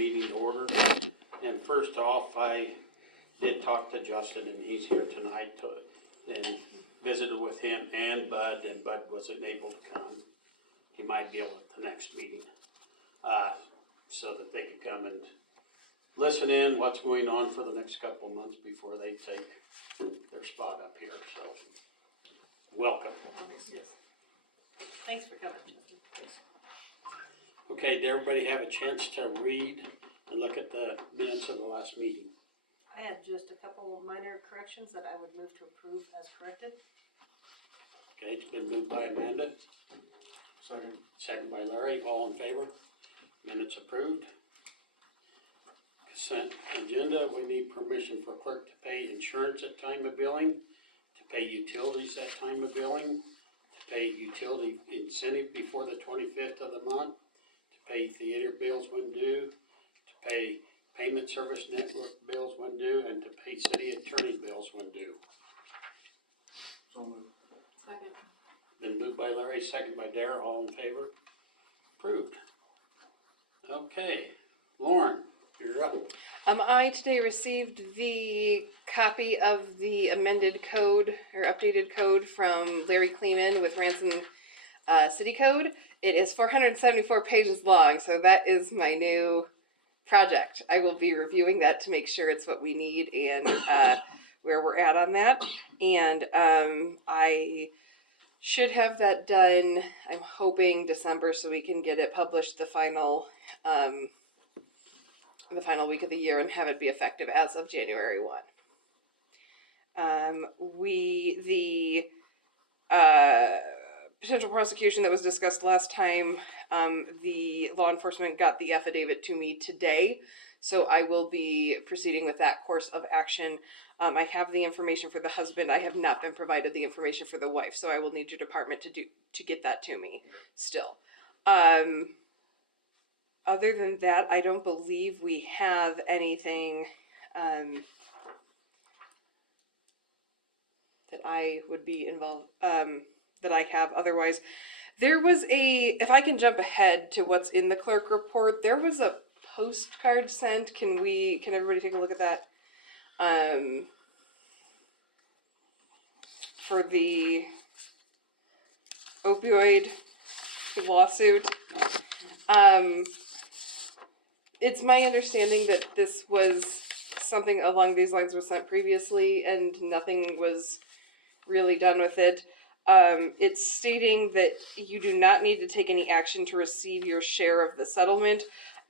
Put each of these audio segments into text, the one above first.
meeting to order. And first off, I did talk to Justin, and he's here tonight, and visited with him and Bud wasn't able to come. He might be able at the next meeting, so that they could come and listen in what's going on for the next couple of months before they take their spot up here, so welcome. Thanks for coming, Justin. Okay, did everybody have a chance to read and look at the minutes of the last meeting? I had just a couple of minor corrections that I would move to approve as corrected. Okay, it's been moved by Amanda. Second by Larry, all in favor? Minutes approved. Consent agenda, we need permission for clerk to pay insurance at time of billing, to pay utilities at time of billing, to pay utility incentive before the 25th of the month, to pay theater bills when due, to pay payment service network bills when due, and to pay city attorney bills when due. So moved. Second. Been moved by Larry, second by Dara, all in favor? Approved. Okay, Lauren, you're up. I today received the copy of the amended code or updated code from Larry Kleeman with Ransom City Code. It is 474 pages long, so that is my new project. I will be reviewing that to make sure it's what we need and where we're at on that. And I should have that done, I'm hoping December, so we can get it published the final week of the year and have it be effective as of January 1. The potential prosecution that was discussed last time, the law enforcement got the affidavit to me today, so I will be proceeding with that course of action. I have the information for the husband. I have not been provided the information for the wife, so I will need your department to get that to me still. Other than that, I don't believe we have anything that I would be involved, that I have otherwise. There was if I can jump ahead to what's in the clerk report, there was a postcard sent. Can everybody take a look at that? For the opioid lawsuit. It's my understanding that this was something along these lines was sent previously and nothing was really done with it. It's stating that you do not need to take any action to receive your share of the settlement.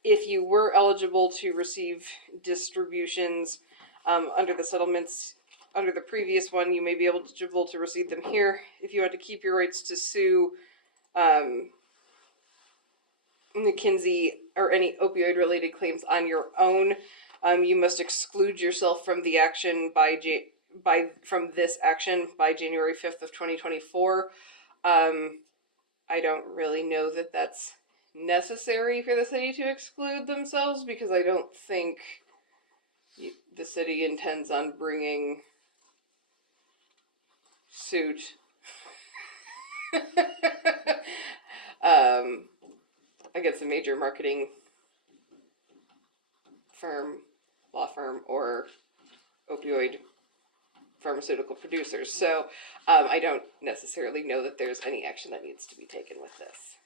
If you were eligible to receive distributions under the settlements, under the previous one, you may be eligible to receive them here. If you want to keep your rights to sue McKinsey or any opioid related claims on your own, you must exclude yourself from the action from this action by January 5th of 2024. I don't really know that that's necessary for the city to exclude themselves, because I don't think the city intends on bringing suit. Against a major marketing firm, law firm, or opioid pharmaceutical producers. So I don't necessarily know that there's any action that needs to be taken with this.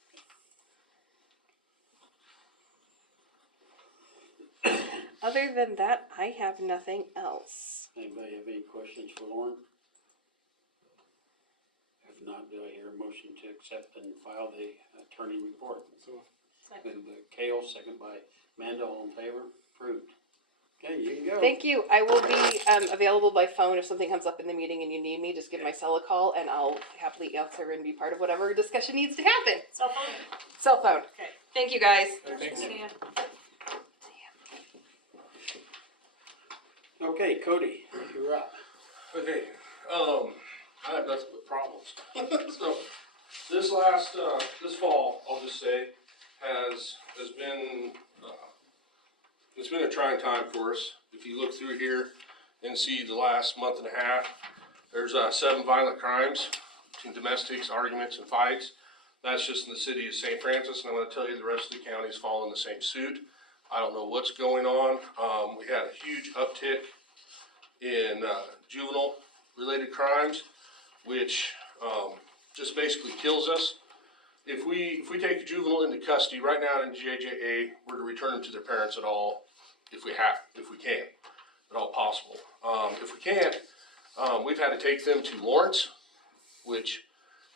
Other than that, I have nothing else. Anybody have any questions for Lauren? If not, do I hear a motion to accept and file the attorney report? Moved by Kale, second by Amanda, all in favor? Approved. Okay, you can go. Thank you. I will be available by phone if something comes up in the meeting and you need me. Just give my cell a call and I'll happily answer and be part of whatever discussion needs to happen. Cell phone? Cell phone. Okay. Thank you, guys. Thanks. See ya. Okay, Cody, you're up. Okay, I have nothing but problems. So, this fall, I'll just say, has been, it's been a trying time for us. If you look through here and see the last month and a half, there's 7 violent crimes between domestics, arguments, and fights. That's just in the city of St. Francis, and I'm going to tell you the rest of the counties fall in the same suit. I don't know what's going on. We had a huge uptick in juvenile-related crimes, which just basically kills us. If we take a juvenile into custody right now in JJA, we're to return them to their parents at all, if we can, at all possible. If we can't, we've had to take them to Lawrence, which,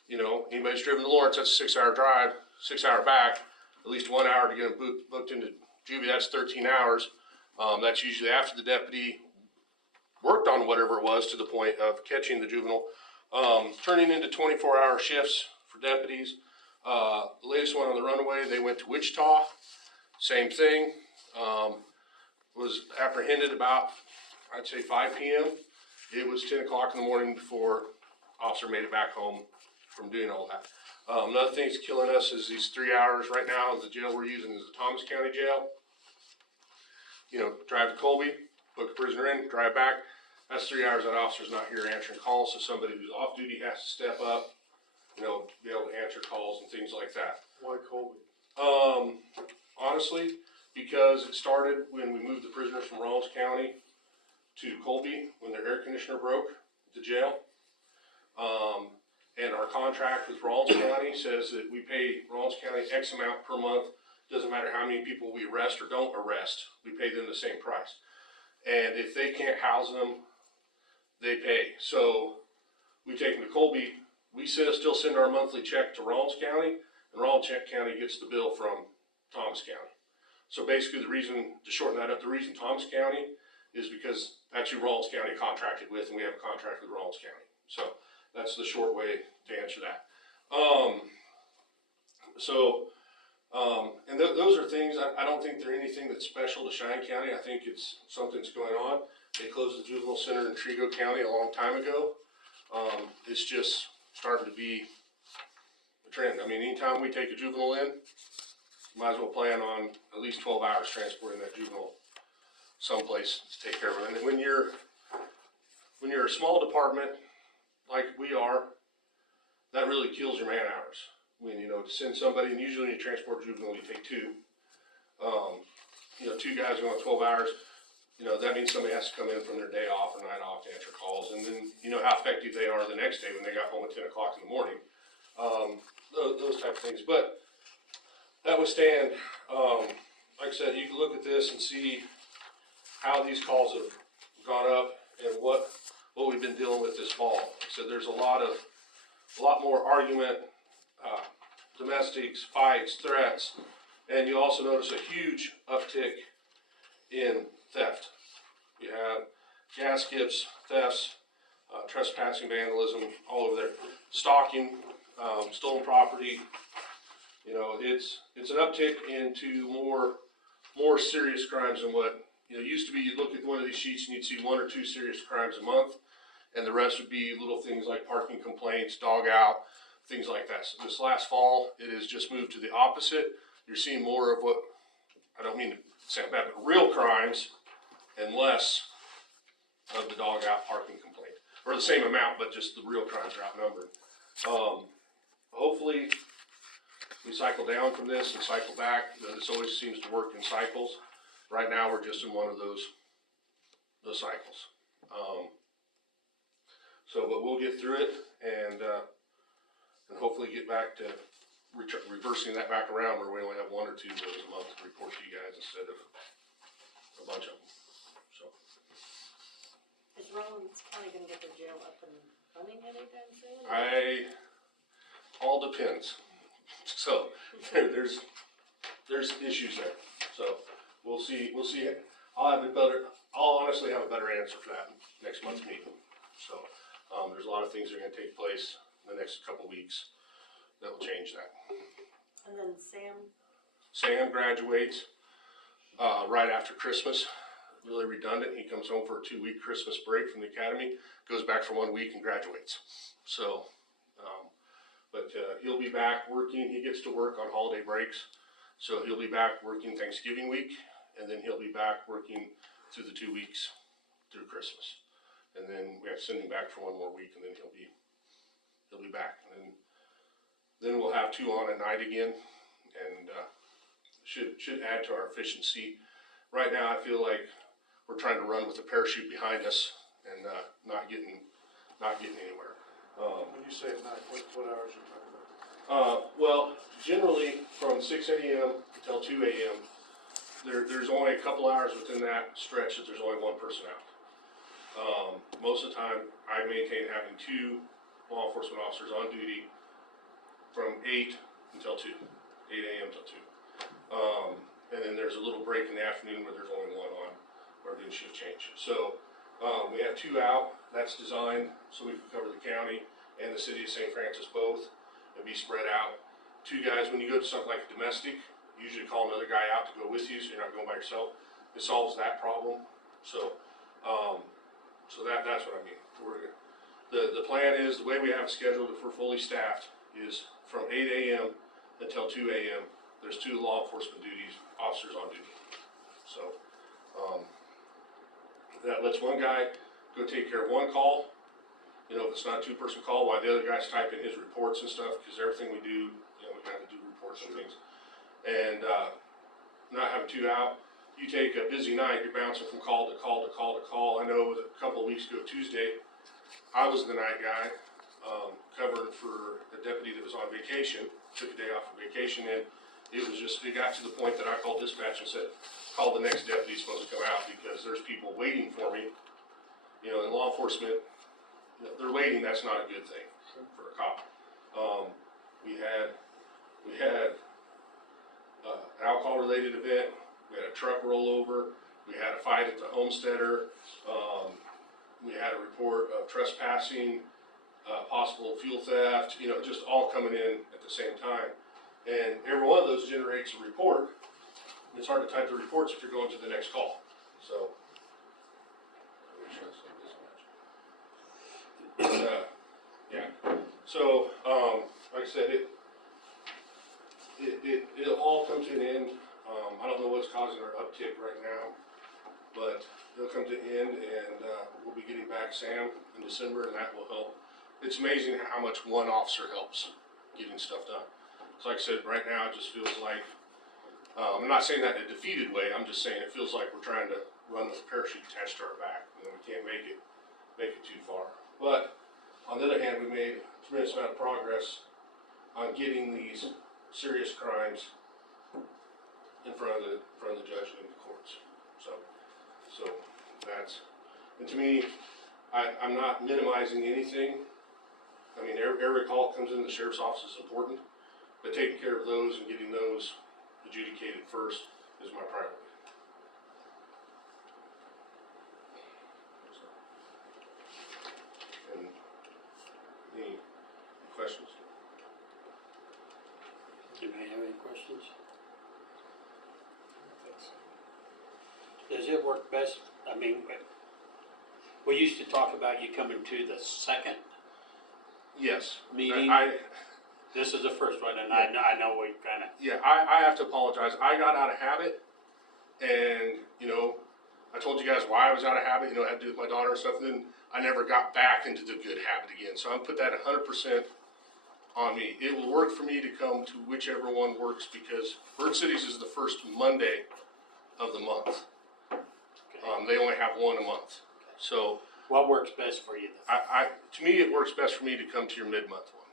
you know, anybody's driven to Lawrence, that's a 6-hour drive, 6-hour back, at least 1 hour to get them booked into juvie, that's 13 hours. That's usually after the deputy worked on whatever it was to the point of catching the juvenile. Turning into 24-hour shifts for deputies. The latest one on the runaway, they went to Wichita, same thing. Was apprehended about, I'd say 5 p.m. It was 10 o'clock in the morning before officer made it back home from doing all that. Another thing that's killing us is these 3 hours right now. The jail we're using is the Thomas County Jail. You know, drive to Colby, book a prisoner in, drive back. That's 3 hours that officer's not here answering calls, so somebody who's off duty has to step up, you know, be able to answer calls and things like that. Why Colby? Honestly, because it started when we moved the prisoners from Rawlins County to Colby when their air conditioner broke at the jail. And our contract with Rawlins County says that we pay Rawlins County X amount per month. Doesn't matter how many people we arrest or don't arrest, we pay them the same price. And if they can't house them, they pay. So we take them to Colby, we still send our monthly check to Rawlins County, and Rawlins County gets the bill from Thomas County. So basically the reason, to shorten that up, the reason Thomas County is because that's who Rawlins County contracted with, and we have a contract with Rawlins County. So that's the short way to answer that. And those are things, I don't think they're anything that's special to Cheyenne County. I think it's something's going on. They closed the juvenile center in Trigo County a long time ago. It's just starting to be a trend. I mean, anytime we take a juvenile in, might as well plan on at least 12 hours transporting that juvenile someplace to take care of it. And when you're a small department like we are, that really kills your man hours. When, you know, to send somebody, and usually when you transport a juvenile, you take two. You know, 2 guys going 12 hours, you know, that means somebody has to come in from their day off or night off to answer calls. And then, you know how effective they are the next day when they got home at 10 o'clock in the morning. Those type of things. But that would stand, like I said, you can look at this and see how these calls have gone up and what we've been dealing with this fall. Like I said, there's a lot more argument, domestics, fights, threats, and you also notice a huge uptick in theft. You have gas skips, thefts, trespassing, vandalism, all over there. Stalking, stolen property. You know, it's an uptick into more serious crimes than what, you know, used to be. You'd look at one of these sheets and you'd see 1 or 2 serious crimes a month, and the rest would be little things like parking complaints, dog out, things like that. So this last fall, it has just moved to the opposite. You're seeing more of what, I don't mean to sound bad, but real crimes and less of the dog out parking complaint. Or the same amount, but just the real crimes are outnumbered. Hopefully we cycle down from this and cycle back. You know, this always seems to work in cycles. Right now we're just in one of those cycles. But we'll get through it and hopefully get back to reversing that back around where we only have 1 or 2 of those a month to report to you guys instead of a bunch of them. So. Is Rollins County gonna get their jail up and running anytime soon? All depends. So there's issues there. So we'll see. I'll honestly have a better answer for that next month's meeting. So there's a lot of things that are going to take place in the next couple weeks that will change that. And then Sam graduates right after Christmas. Really redundant. He comes home for a 2-week Christmas break from the academy, goes back for 1 week and graduates. So, but he'll be back working. He gets to work on holiday breaks. So he'll be back working Thanksgiving week, and then he'll be back working through the 2 weeks through Christmas. And then we have to send him back for 1 more week, and then he'll be back. And then we'll have 2 on at night again, and should add to our efficiency. Right now, I feel like we're trying to run with a parachute behind us and, not getting anywhere. When you say at night, what hours are you talking about? Well, generally from 6 a.m. until 2 a.m., there's only a couple hours within that stretch that there's only one person out. Most of the time, I maintain having 2 law enforcement officers on duty from 8 until 2, 8 a.m. till 2. And then there's a little break in the afternoon where there's only one on, or doing shift change. So, we have 2 out. That's designed so we can cover the county and the city of St. Francis both and be spread out. 2 guys, when you go to something like domestic, usually call another guy out to go with you so you're not going by yourself. It solves that problem. So, that's what I mean. The plan is, the way we have it scheduled, if we're fully staffed, is from 8 a.m. until 2 a.m. There's 2 law enforcement officers on duty. So, that lets one guy go take care of one call. You know, if it's not a 2-person call, while the other guy's typing his reports and stuff, because everything we do, you know, we gotta do reports and things. And, not having 2 out, you take a busy night, you're bouncing from call to call to call to call. I know a couple of weeks ago, Tuesday, I was the night guy, covering for a deputy that was on vacation, took a day off for vacation, and it got to the point that I called dispatch and said, call the next deputy supposed to come out because there's people waiting for me. You know, in law enforcement, you know, they're waiting, that's not a good thing for a cop. We had an alcohol-related event, we had a truck rollover, we had a fight at the Homesteader, we had a report of trespassing, possible fuel theft, you know, just all coming in at the same time. And every one of those generates a report. It's hard to type the reports if you're going to the next call, so. Yeah, so, like I said, it'll all come to an end. I don't know what's causing our uptick right now, but it'll come to an end, and, we'll be getting back Sam in December, and that will help. It's amazing how much one officer helps getting stuff done. So like I said, right now, it just feels like, I'm not saying that in a defeated way, I'm just saying it feels like we're trying to run with a parachute attached to our back, and we can't make it too far. But, on the other hand, we made a tremendous amount of progress on getting these serious crimes in front of the judge and the courts. So that's, and to me, I'm not minimizing anything. I mean, every call that comes in the sheriff's office is important, but taking care of those and getting those adjudicated first is my priority. And any questions? Anybody have any questions? Does it work best, I mean, we used to talk about you coming to the second Yes. meeting. This is the first one, and I know we kinda, Yeah, I have to apologize. I got out of habit, and, you know, I told you guys why I was out of habit, you know, it had to do with my daughter and stuff, and then I never got back into the good habit again. So I'm put that 100% on me. It will work for me to come to whichever one works, because Bird Cities is the first Monday of the month. They only have one a month. So what works best for you? to me, it works best for me to come to your mid-month one,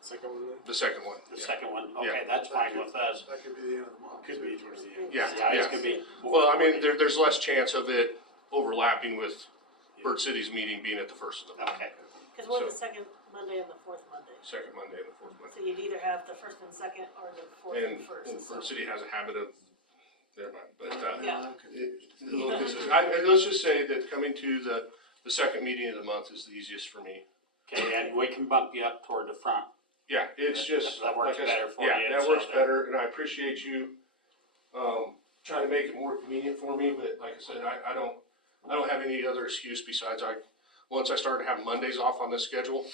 Second one then? the second one. The Yeah. second one, okay, that's fine with us. That could be the end of the month. Could be towards the end. Yeah, Yeah, yeah. it's gonna be. Well, I mean, there's less chance of it overlapping with Bird City's meeting being at the first of the month. Okay, Cause we're the So- second Monday and the fourth Monday, Second Monday and the fourth Monday. so you'd either have the first and second or the fourth and first. And so- Bird City has a habit of, never mind, but, Yeah. let's just say that coming to the second meeting of the month is the easiest for me. okay, and we can bump you up toward the front. Yeah, it's just. That works like I said, better for yeah, you, that so works that- better, and I appreciate you, trying to make it more convenient for me, but like I said, I don't have any other excuse besides once I started having Mondays off on this schedule,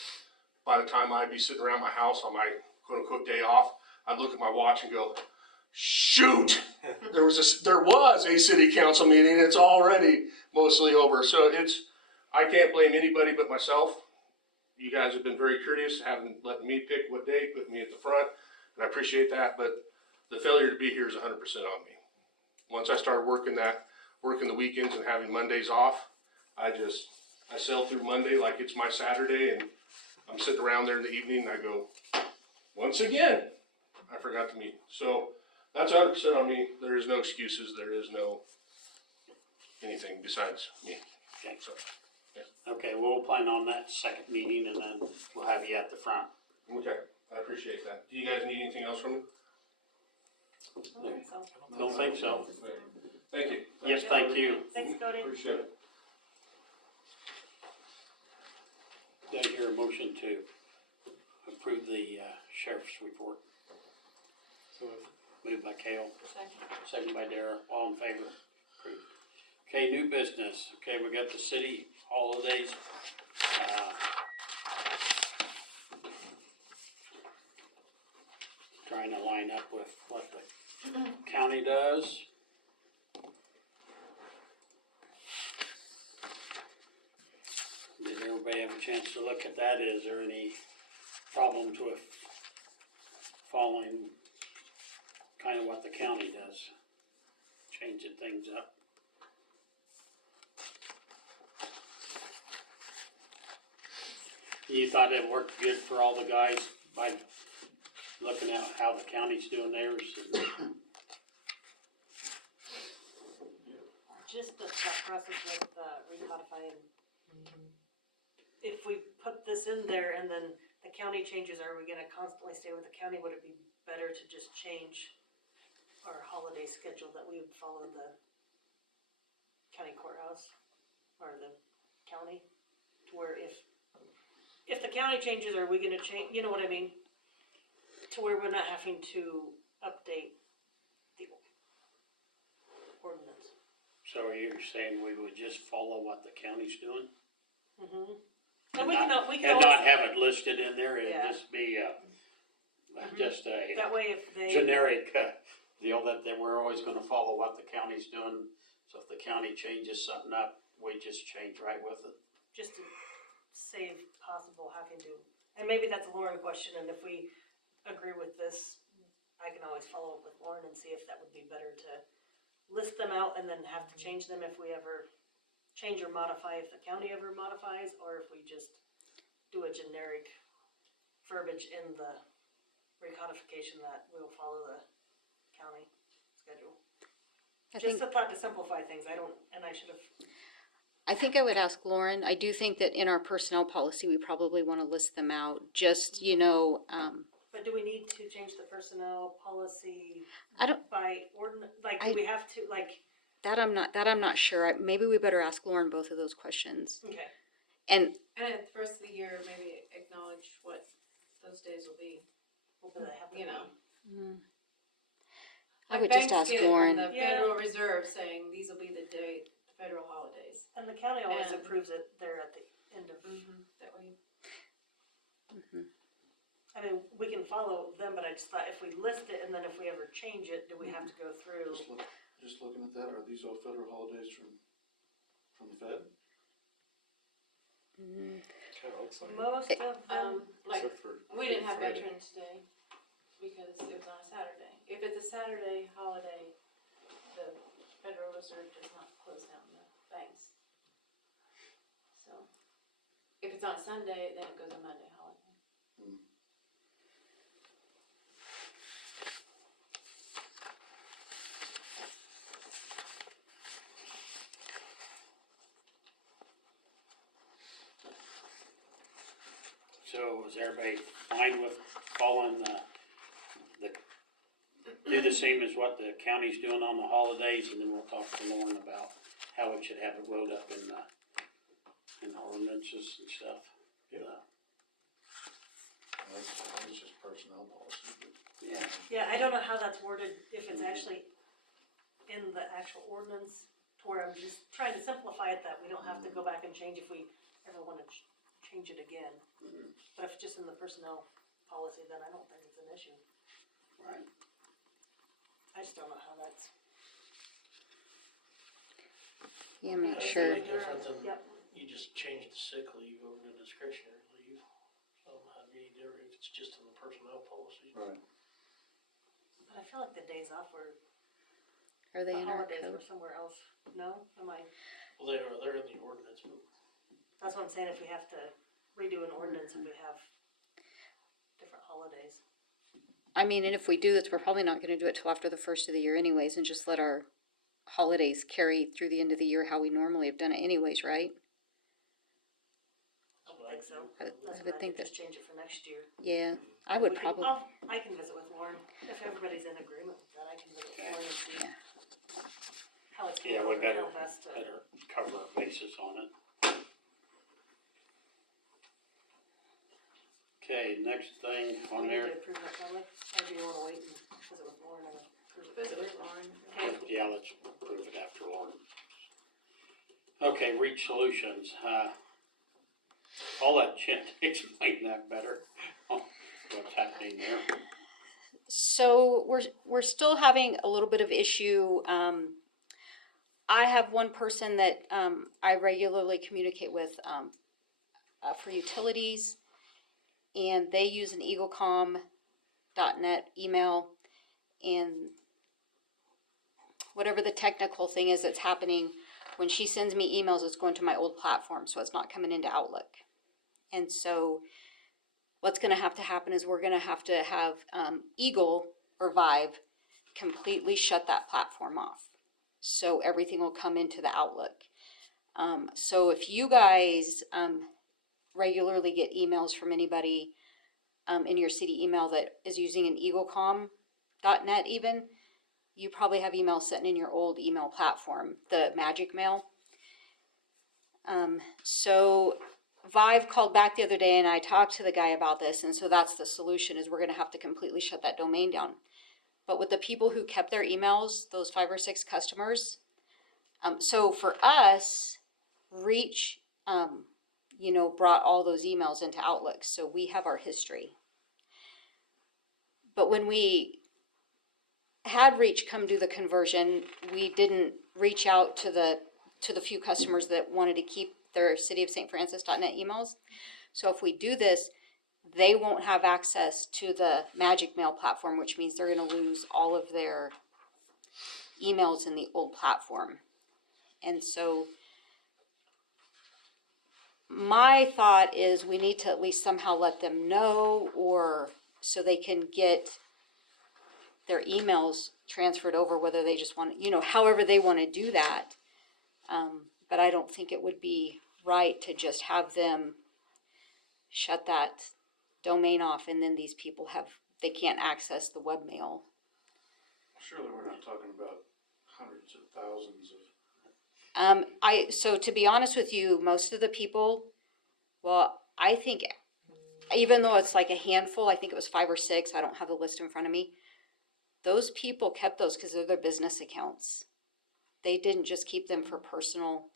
by the time I'd be sitting around my house on my quote-unquote day off, I'd look at my watch and go, shoot, there was a city council meeting, it's already mostly over, so I can't blame anybody but myself. You guys have been very courteous, having let me pick what day, put me at the front, and I appreciate that, but the failure to be here is 100% on me. Once I started working the weekends and having Mondays off, I sail through Monday like it's my Saturday, and I'm sitting around there in the evening and I go, once again, I forgot to meet. So that's 100% on me. There is no excuses. There is no anything besides me. Okay. So, Okay, we'll plan on that second meeting and then we'll have you at the front. okay, I appreciate that. Do you guys need anything else from me? I don't think so. Don't think so. Thank you. Yes, thank you. Thanks, Cody. Appreciate it. Do I hear a motion to approve the sheriff's report? Moved by Cale, second by Dara, all in favor? Approved. Okay, new business. Okay, we got the city holidays. Trying to line up with what the county does. Did everybody have a chance to look at that? Is there any problems with following kind of what the county does? Changing things up? You thought it worked good for all the guys by looking at how the county's doing theirs? Just the thought process with recodifying. If we put this in there and then the county changes, are we gonna constantly stay with the county? Would it be better to just change our holiday schedule that we would follow the county courthouse or the county? To where if the county changes, are we gonna change, you know what I mean? To where we're not having to update the ordinance. So you're saying we would just follow what the county's doing? Mm-hmm. And we can And not always, have it listed in there, it'd Yeah. just be, just a that way if they. generic, deal that we're always gonna follow what the county's doing. So if the county changes something up, we just change right with it. Just to save possible having to, and maybe that's a Lauren question, and if we agree with this, I can always follow up with Lauren and see if that would be better to list them out and then have to change them if we ever change or modify, if the county ever modifies, or if we just do a generic verbiage in the recodification that we'll follow the county schedule. Just a thought to simplify things, I think I would ask Lauren, I do think that in our personnel policy, we probably want to list them out, just, But do we need to change the personnel policy I don't, by ordinance, like, do we have to, like, that I'm not sure. Maybe we better ask Lauren both of those questions. okay. And And at the first of the year, maybe acknowledge what those days will be, Well, do they have to you know. be- I would just ask Lauren. The Yeah. Federal Reserve saying these will be the day, the federal holidays. And the county always And- approves it there at the end of, That way. I mean, we can follow them, but I just thought if we list it and then if we ever change it, do we have to go through? Just looking at that, are these all federal holidays from the Fed? Kinda looks like it. Most of them, Like, Except for we didn't have Friday. Veterans Day because it was on a Saturday. If it's a Saturday holiday, the Federal Reserve does not close down the banks. So, if it's on a Sunday, then it goes a Monday holiday. So is everybody fine with following do the same as what the county's doing on the holidays, and then we'll talk to Lauren about how we should have it wrote up in the ordinances and stuff. That's just personnel policy. Yeah. yeah, I don't know how that's worded, if it's actually in the actual ordinance, to where I'm just trying to simplify it that we don't have to go back and change if we ever wanna change it again. But if it's just in the personnel policy, then I don't think it's an issue. Right. I just don't know how that's. yeah, I'm not That's sure. any different than Yep. you just change the sick leave over to discretionary leave. So I don't know how to be any different if it's just in the personnel policy. Right. But I feel like the days off were, Are they the in our holidays were code? somewhere else. No, am I, Well, they're in the ordinance, but that's what I'm saying, if we have to redo an ordinance, if we have different holidays. I mean, and if we do this, we're probably not gonna do it till after the first of the year anyways, and just let our holidays carry through the end of the year how we normally have done it anyways, right? I don't think so. I That's would what I think could that, just change it for next year. yeah, I would We can- probably, I can visit with Lauren, if everybody's in agreement with that, I can visit with Lauren and see Yeah. how it's Yeah, going we over, better, how best to. better cover our bases on it. Okay, next thing on We need there, to approve that probably, or do you wanna wait and visit with Lauren and approve it? Visit with Lauren. Okay. yeah, let's approve it after Lauren. Okay, Reach Solutions, I'll let Jen explain that better, what's happening there. so we're still having a little bit of issue. I have one person that, I regularly communicate with, for utilities, and they use an eaglecom.net email, and whatever the technical thing is that's happening, when she sends me emails, it's going to my old platform, so it's not coming into Outlook. And so what's gonna have to happen is we're gonna have to have Eagle or Vive completely shut that platform off. So everything will come into the Outlook. So if you guys regularly get emails from anybody in your city email that is using an eaglecom.net even, you probably have email sitting in your old email platform, the Magic Mail. So Vive called back the other day and I talked to the guy about this, and so that's the solution, is we're gonna have to completely shut that domain down. But with the people who kept their emails, those 5 or 6 customers, so for us, Reach, brought all those emails into Outlook, so we have our history. But when we had Reach come do the conversion, we didn't reach out to the few customers that wanted to keep their City of St. Francis.net emails. So if we do this, they won't have access to the Magic Mail platform, which means they're gonna lose all of their emails in the old platform. And so my thought is we need to at least somehow let them know, or so they can get their emails transferred over, whether they just want, however they want to do that. But I don't think it would be right to just have them shut that domain off, and then these people they can't access the webmail. Surely we're not talking about hundreds of thousands of. So to be honest with you, most of the people, well, I think, even though it's like a handful, I think it was 5 or 6, I don't have the list in front of me. Those people kept those because they're their business accounts. They didn't just keep them for personal.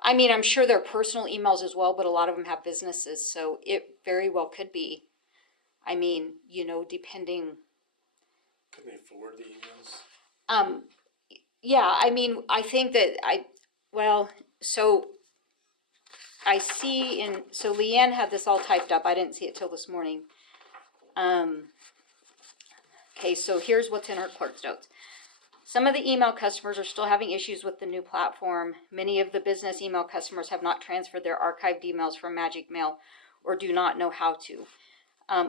I mean, I'm sure they're personal emails as well, but a lot of them have businesses, so it very well could be. I mean, depending. Can they forward the emails? Yeah, I mean, I think that so I see so Leanne had this all typed up. I didn't see it till this morning. Okay, so here's what's in her clerk's notes. Some of the email customers are still having issues with the new platform. Many of the business email customers have not transferred their archived emails from Magic Mail or do not know how to.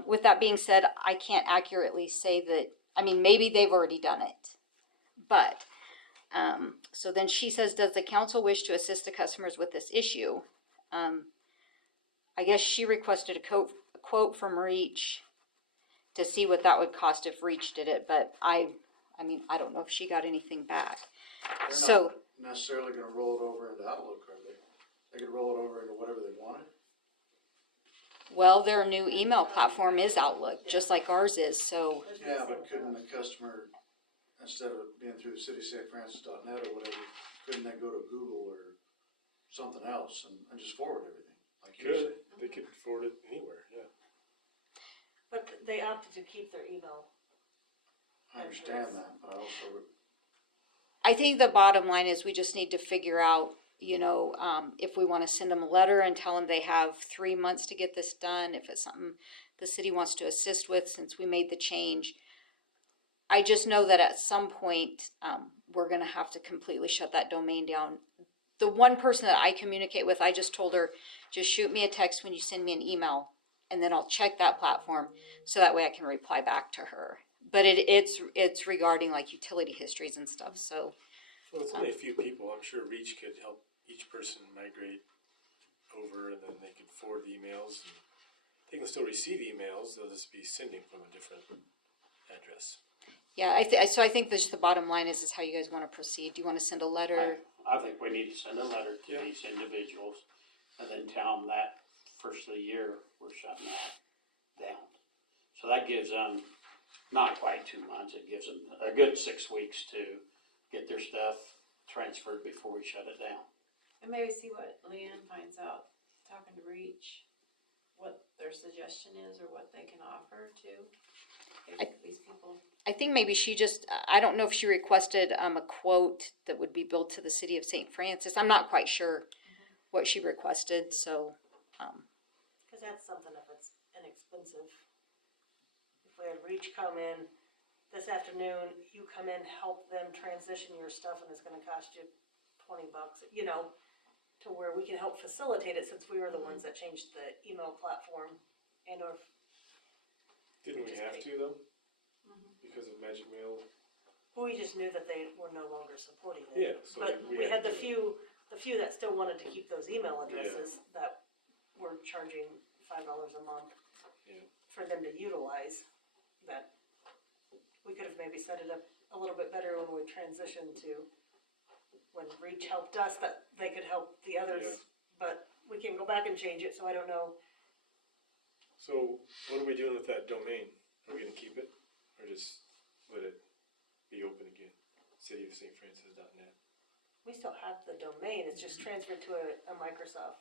With that being said, I can't accurately say that, maybe they've already done it. But, so then she says, does the council wish to assist the customers with this issue? I guess she requested a quote from Reach to see what that would cost if Reach did it, but I don't know if she got anything back. They're So, not necessarily gonna roll it over into Outlook, are they? They could roll it over into whatever they wanted. well, their new email platform is Outlook, just like ours is, so, Yeah, but couldn't the customer, instead of being through the cityofstfrancis.net or whatever, couldn't they go to Google or something else and just forward everything? Like you Could, say? they could forward it anywhere, yeah. But they opted to keep their email. I understand that, but I also, I think the bottom line is we just need to figure out, if we want to send them a letter and tell them they have 3 months to get this done, if it's something the city wants to assist with since we made the change. I just know that at some point, we're gonna have to completely shut that domain down. The one person that I communicate with, I just told her, just shoot me a text when you send me an email, and then I'll check that platform, so that way I can reply back to her. But it's regarding like utility histories and stuff, so. Well, it's only a few people. I'm sure Reach could help each person migrate over, and then they could forward the emails. And they can still receive emails. They'll just be sending from a different address. Yeah, so I think the bottom line is how you guys wanna proceed. Do you wanna send a letter? I think we need to send a letter to Yeah. these individuals and then tell them that first of the year, we're shutting that down. So that gives them not quite 2 months, it gives them a good 6 weeks to get their stuff transferred before we shut it down. And maybe see what Leanne finds out, talking to Reach, what their suggestion is or what they can offer to these people. I think maybe she just, I don't know if she requested, a quote that would be billed to the city of St. Francis. I'm not quite sure what she requested, so, Cause that's something if it's inexpensive. If we had Reach come in this afternoon, you come in, help them transition your stuff and it's gonna cost you $20, you know, to where we can help facilitate it since we were the ones that changed the email platform and or. Didn't we have to though? Because of Magic Mail? We just knew that they were no longer supporting it. Yeah, so But we we had had the to. few that still wanted to keep those email addresses that were charging $5 a month Yeah. for them to utilize, that we could have maybe set it up a little bit better when we transitioned to, when Reach helped us, that they could help the others. Yeah. But we can go back and change it, so I don't know. So what are we doing with that domain? Are we gonna keep it or just let it be open again? cityofstfrancis.net. We still have the domain, it's just transferred to a Microsoft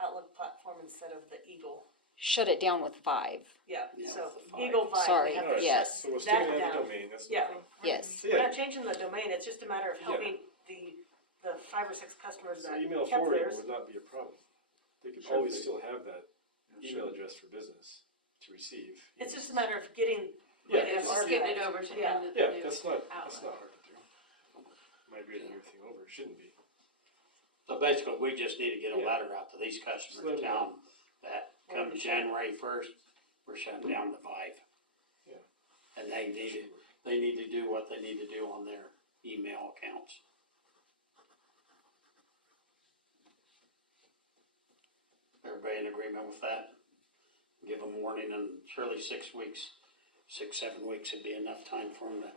Outlook platform instead of the Eagle. shut it down with 5. Yeah, Yeah, so with the Vive. Eagle Vive, Sorry, we have Alright, to yes. So we're shut still that gonna have the down. domain, that's no Yeah. problem. Yes. We're not changing the domain, it's just a matter of Yeah. helping the 5 or 6 customers So that email kept forwarding theirs. would not be a problem. They could Sure. always still have that email address for business to receive. It's just a matter of getting. Yeah, Yeah, it's or just- getting it over to Yeah. them to the Yeah, new that's not outlet. hard to do. Migrating everything over, it shouldn't be. So basically, we just need to get a Yeah. letter out to these customers, Let 'em tell them that We're come gonna shut January 1st, we're shutting down the Vive. Yeah. And they need to do what they need to do on their email accounts. Everybody in agreement with that? Give them warning and surely 6 weeks, 7 weeks would be enough time for them to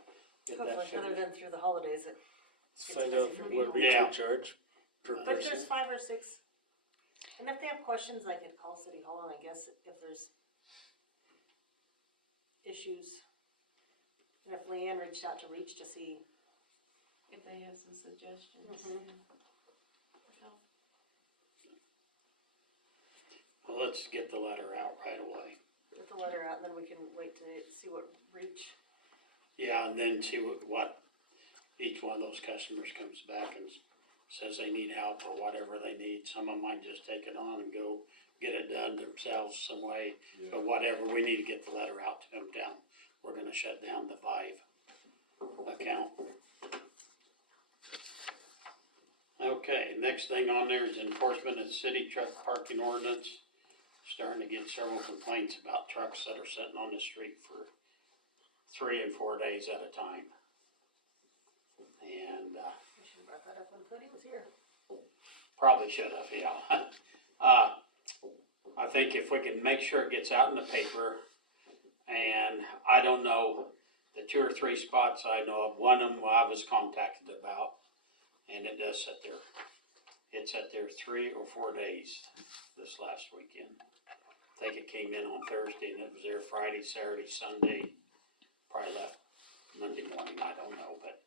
get that Hopefully, other finished. than through the holidays, Let's It's find busy out for what people. Reach Yeah. would charge per but person. there's 5 or 6. And if they have questions, I could call City Hall, and I guess if there's issues. And if Leanne reached out to Reach to see. If they have some suggestions. Mhm. Yeah. Well, let's get the letter out right away. Get the letter out, and then we can wait to see what Reach. Yeah, and then see what each one of those customers comes back and says they need help or whatever they need. Some of them might just take it on and go get it done themselves some way. Yeah. But whatever, we need to get the letter out to them down. We're gonna shut down the Vive account. Okay, next thing on there is enforcement of city truck parking ordinance. Starting to get several complaints about trucks that are sitting on the street for 3 and 4 days at a time. And, We should have brought that up when Cody was here. probably should have, yeah. I think if we can make sure it gets out in the paper, and I don't know, the 2 or 3 spots I know of, one of them I was contacted about, and it does sit there. It sat there 3 or 4 days this last weekend. I think it came in on Thursday, and it was there Friday, Saturday, Sunday, probably left Monday morning, I don't know, but,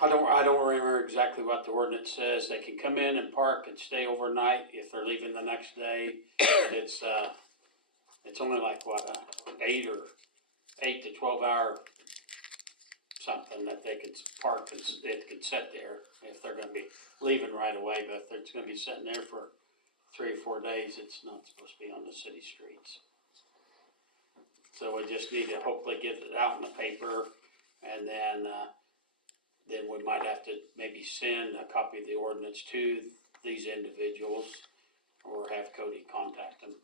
I don't remember exactly what the ordinance says. They can come in and park and stay overnight if they're leaving the next day. It's only like what, 8 to 12 hour something that they can park and it can sit there if they're gonna be leaving right away. But if it's gonna be sitting there for 3 or 4 days, it's not supposed to be on the city streets. So we just need to hopefully get it out in the paper, and then we might have to maybe send a copy of the ordinance to these individuals, or have Cody contact them.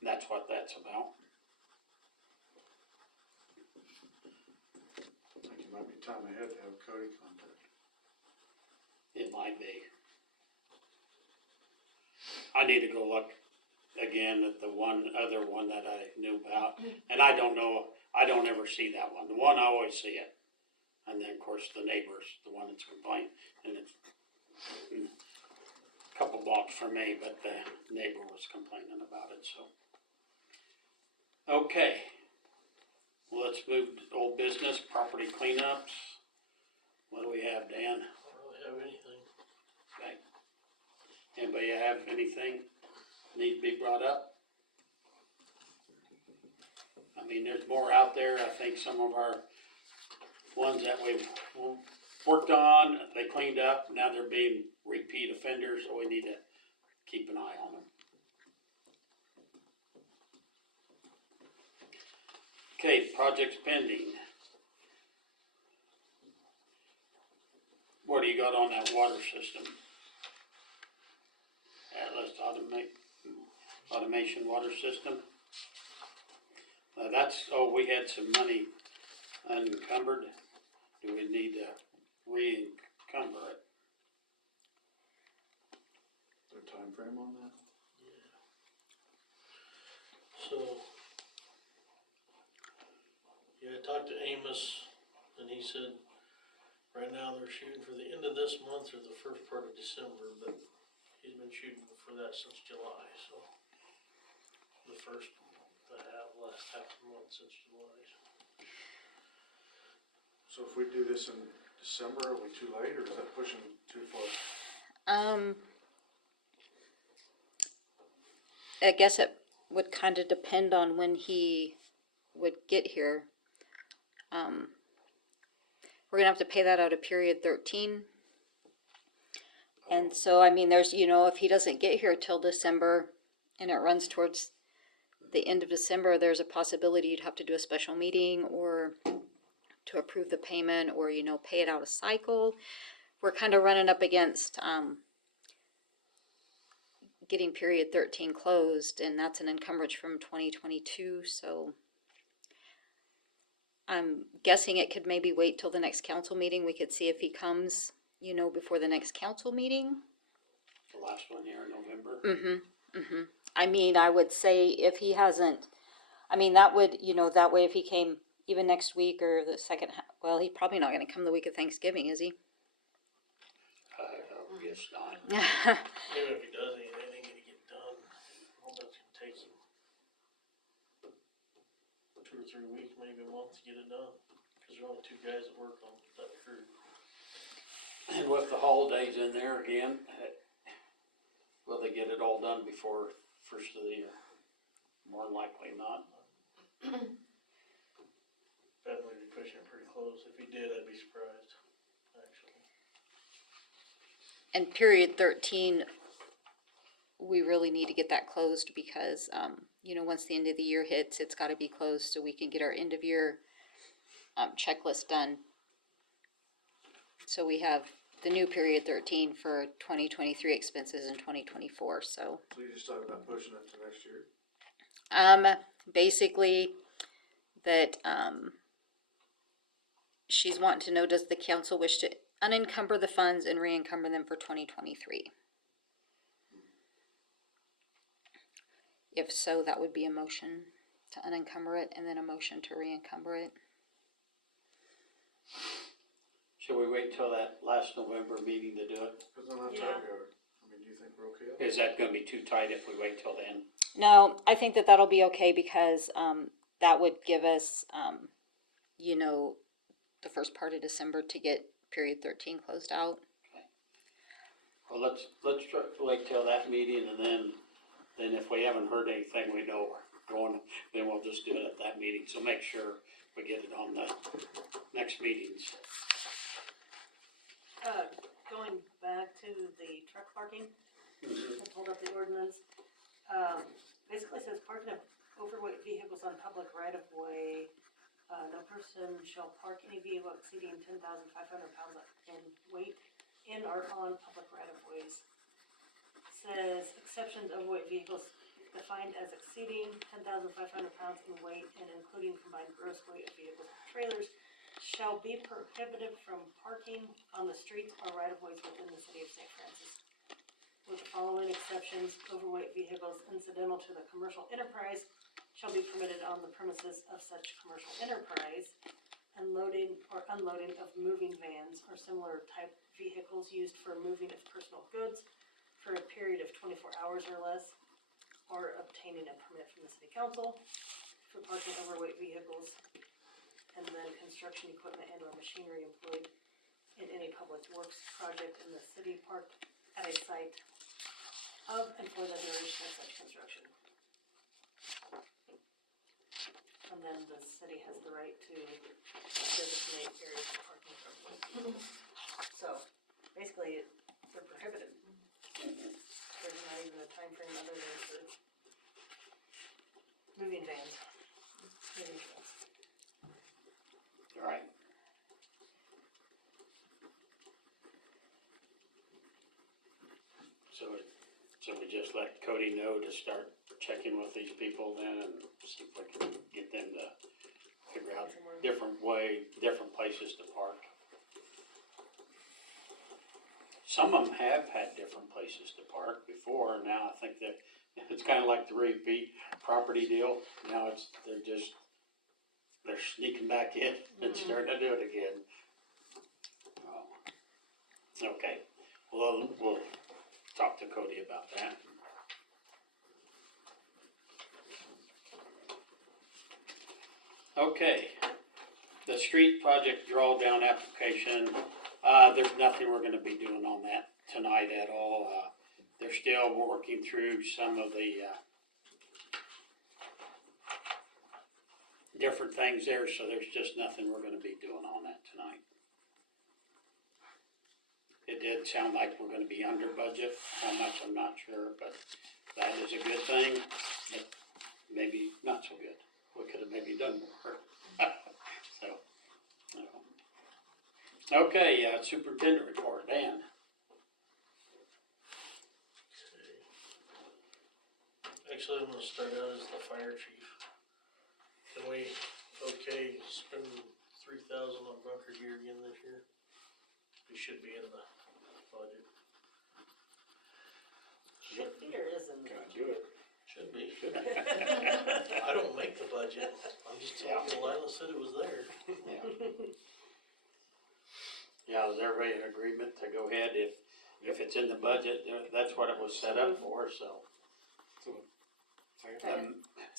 And that's what that's about. I think it might be time ahead to have Cody contact. It might be. I need to go look again at the other one that I knew about, and I don't know, I don't ever see that one. The one, I always see it. And then, of course, the neighbor's the one that's complaining, and it's a couple blocks from me, but the neighbor was complaining about it, so. Okay. Well, let's move to old business, property cleanups. What do we have, Dan? I don't really have anything. Okay. Anybody have anything need to be brought up? I mean, there's more out there. I think some of our ones that we've worked on, they cleaned up. Now they're being repeat offenders, so we need to keep an eye on them. Okay, projects pending. What do you got on that water system? Atlas automation water system. That's, we had some money unencumbered. Do we need to re-encumber it? Is there a time frame on that? So, yeah, I talked to Amos, and he said, right now they're shooting for the end of this month or the first part of December, but he's been shooting for that since July, so. Last half of the month since July. So if we do this in December, are we too late, or is that pushing too far? I guess it would kind of depend on when he would get here. We're gonna have to pay that out of period 13. And so, I mean, there's, if he doesn't get here till December and it runs towards the end of December, there's a possibility you'd have to do a special meeting or to approve the payment or, pay it out a cycle. We're kind of running up against getting period 13 closed, and that's an encumbrance from 2022, so I'm guessing it could maybe wait till the next council meeting. We could see if he comes, before the next council meeting. The last one here in November? I mean, I would say if he hasn't, that would, that way if he came even next week or the second, well, he's probably not gonna come the week of Thanksgiving, is he? I guess not. Even if he does, it ain't gonna get done. I'll bet it's gonna take him 2 or 3 weeks, maybe a month to get it done. Cause there are only 2 guys that work on that crew. And with the holidays in there again, will they get it all done before first of the year? More than likely not. Bet we'd be pushing it pretty close. If he did, I'd be surprised, actually. And period 13, we really need to get that closed because, once the end of the year hits, it's gotta be closed so we can get our end of year checklist done. So we have the new period 13 for 2023 expenses in 2024, so. So you just talking about pushing it to next year? Basically that, she's wanting to know, does the council wish to unencumber the funds and re-encumber them for 2023? If so, that would be a motion to unencumber it and then a motion to re-encumber it. Should we wait till that last November meeting to do it? Depends on how tight we Yeah. are. Do you think we're okay? Is that gonna be too tight if we wait till then? No, I think that that'll be okay because, that would give us, the first part of December to get period 13 closed out. Well, let's try to wait till that meeting, and then if we haven't heard anything, we know we're going, then we'll just do it at that meeting. So make sure we get it on the next meetings. Going back to the truck parking, I pulled up the ordinance. Basically says parking of overweight vehicles on public right-of-way. No person shall park any vehicle exceeding 10,500 pounds in weight in or on public right-of-ways. Says exceptions of overweight vehicles defined as exceeding 10,500 pounds in weight and including combined gross weight of vehicles and trailers shall be prohibited from parking on the streets or right-of-ways within the city of St. Francis. With the following exceptions, overweight vehicles incidental to the commercial enterprise shall be permitted on the premises of such commercial enterprise, and loading or unloading of moving vans or similar type vehicles used for moving of personal goods for a period of 24 hours or less, or obtaining a permit from the city council for parking overweight vehicles, and then construction equipment and or machinery employed in any public works project in the city parked at a site of and for the duration of such construction. And then the city has the right to designate areas for parking for everyone. So, basically, they're prohibited. There's not even a time frame other than for moving vans. Moving vans. All right. So we just let Cody know to start checking with these people then and see if we can get them to figure out different places to park. Some of them have had different places to park before, and now I think that it's kind of like the repeat property deal. Now they're sneaking back in and starting to do it again. Oh. Okay, well, we'll talk to Cody about that. Okay, the street project drawdown application, there's nothing we're gonna be doing on that tonight at all. They're still working through some of the, different things there, so there's just nothing we're gonna be doing on that tonight. It did sound like we're gonna be under budget, how much, I'm not sure, but that is a good thing, but maybe not so good. We could have maybe done more. So, okay, superintendent report, Dan. Actually, I'm gonna start out as the fire chief. Can we, spend 3,000 on bunker gear again this year? It should be in the budget. Should be or isn't? Gotta do it. Should be. I don't make the budget. I'm just telling you, Lila said it was there. Yeah, is everybody in agreement to go ahead if it's in the budget? That's what it was set up for, so.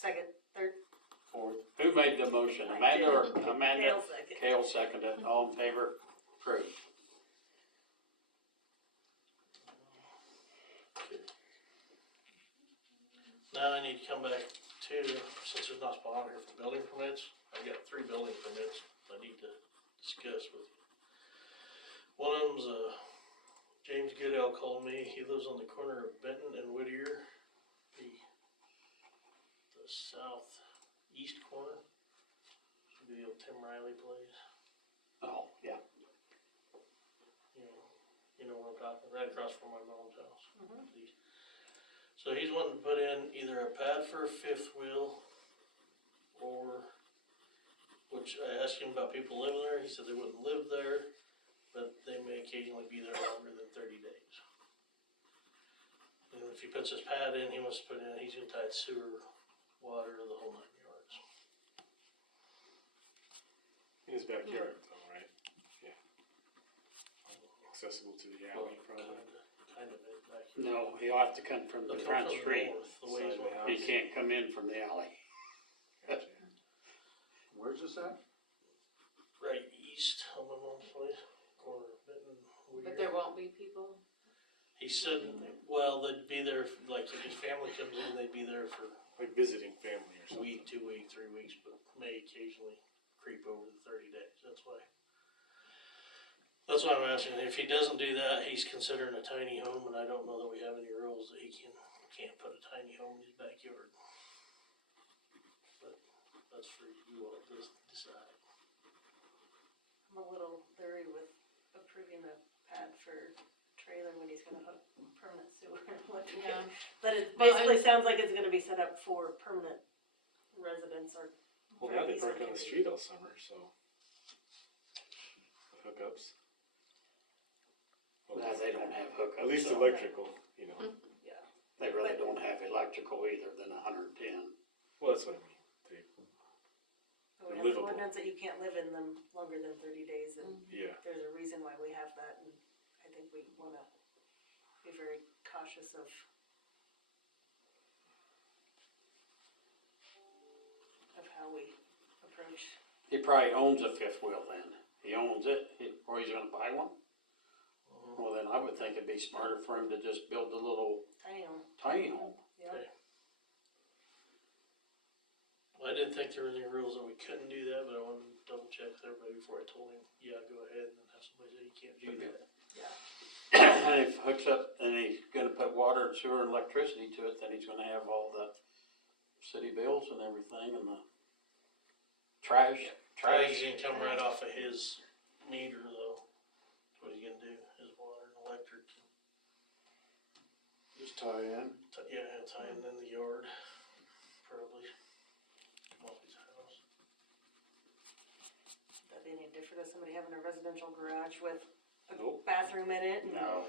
Second, third. Fourth. Who made the motion? Amanda or Amanda? Kale second. Kale seconded. All in favor? Approved. Now I need to come back to, since there's not a spot on here for building permits, I've got 3 building permits I need to discuss with you. One of them's, James Goodell called me, he lives on the corner of Benton and Whittier, the southeast corner, should be the old Tim Riley place. Oh, yeah. You know what I'm talking, right across from my mom's house. Mhm. So he's wanting to put in either a pad for a fifth wheel, or, which I asked him about people living there, he said they wouldn't live there, but they may occasionally be there longer than 30 days. And if he puts his pad in, he wants to put in, he's gonna tie sewer, water, the whole 9 yards. In his backyard though, right? Yeah. Accessible to the alley probably. Kind of it back here. No, he'll have to come from the They'll front come from the street. north, the way he's Side of the wanting He to- can't come in from the alley. Gotcha. Where's this at? Right east of my mom's place, corner of Benton, But Whittier. there won't be people? He said, well, they'd be there, like, if his family comes in, they'd be there for Like visiting family or a something. week, 2 weeks, 3 weeks, but may occasionally creep over the 30 days, that's why. That's why I'm asking, if he doesn't do that, he's considering a tiny home, and I don't know that we have any rules that he can't put a tiny home in his backyard. that's for you all to decide. I'm a little leery with approving a pad for trailer when he's gonna hook permanent sewer and electric. Yeah. But it Well, basically sounds like it's gonna be set up for permanent residents or. Well, now they very park on the easily. street all summer, so. Hookups. Well, Now, they don't have hookups. at least so electrical, you know. Yeah. They really don't have electrical either than 110. Well, that's what I mean. But we have an livable. ordinance that you can't live in them longer than 30 days, and Yeah. there's a reason why we have that, and I think we wanna be very cautious of how we approach. He probably owns a fifth wheel then. He owns it, or he's gonna buy one. Well, then I would think it'd be smarter for him to just build a little Tiny home, tiny home. yeah. Okay. Well, I didn't think there were any rules that we couldn't do that, but I wanted to double check with everybody before I told him, yeah, go ahead, and then have somebody say you can't do that. And if hooks up, and he's gonna put water, sewer, and electricity to it, then he's gonna have all the city bills and everything, and the trash. He's gonna come right off of his meter though. That's what he's gonna do, his water and electric. Just tie in. Yeah, tie in the yard, probably. Come off his house. That be any different if somebody having a residential garage with a Nope. bathroom in it? And, No.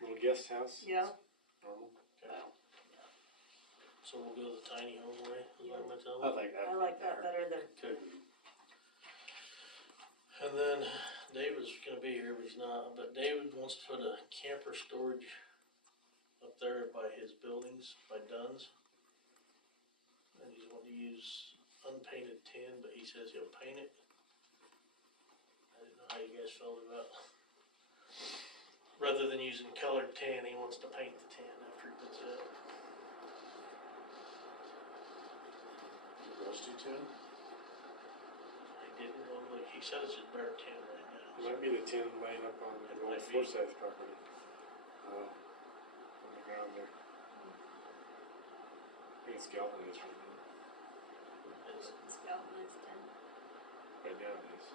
Little guest house. Yeah. Normal. No. So we'll go the tiny home way, is what I'm gonna tell I him. think that'd I be like that better than, Too. And then David's gonna be here, but he's not, but David wants to put a camper storage up there by his buildings, by Dunn's. And he's wanting to use unpainted tin, but he says he'll paint it. I didn't know how you guys felt about, rather than using colored tin, he wants to paint the tin after he puts it up. Rusty tin? He didn't really, he said it's just bare tin right It now. might be the tin laying up on It the old might be. Forsyth property. Oh, On the ground there. I think it's galvanized right now. It's- it's galvanized tin. Right now it is.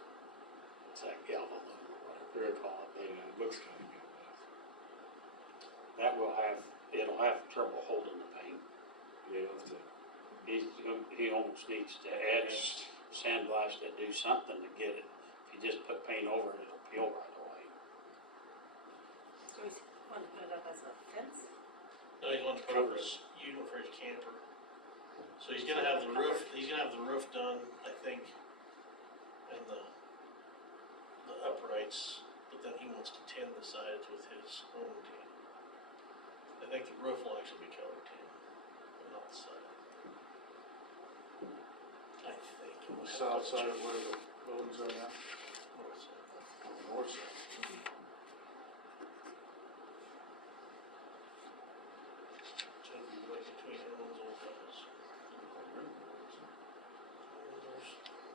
It's that galvanum, or whatever you call it. Yeah, it looks kind of galvanized. That will have, it'll have trouble holding the paint. Yeah, you'll have to. He almost needs to etch, sandblast it, do something to get it. If you just put paint over it, it'll peel right away. So he's wanting to put it up as a fence? No, he's wanting to put over his unit for his camper. So he's gonna have the roof done, I think, and the uprights, but then he wants to tin the sides with his own tin. I think the roof will actually be colored tin, but not the side. I think. the south side of where the buildings are now, North side. north side. So it'll be right between everyone's old house. There's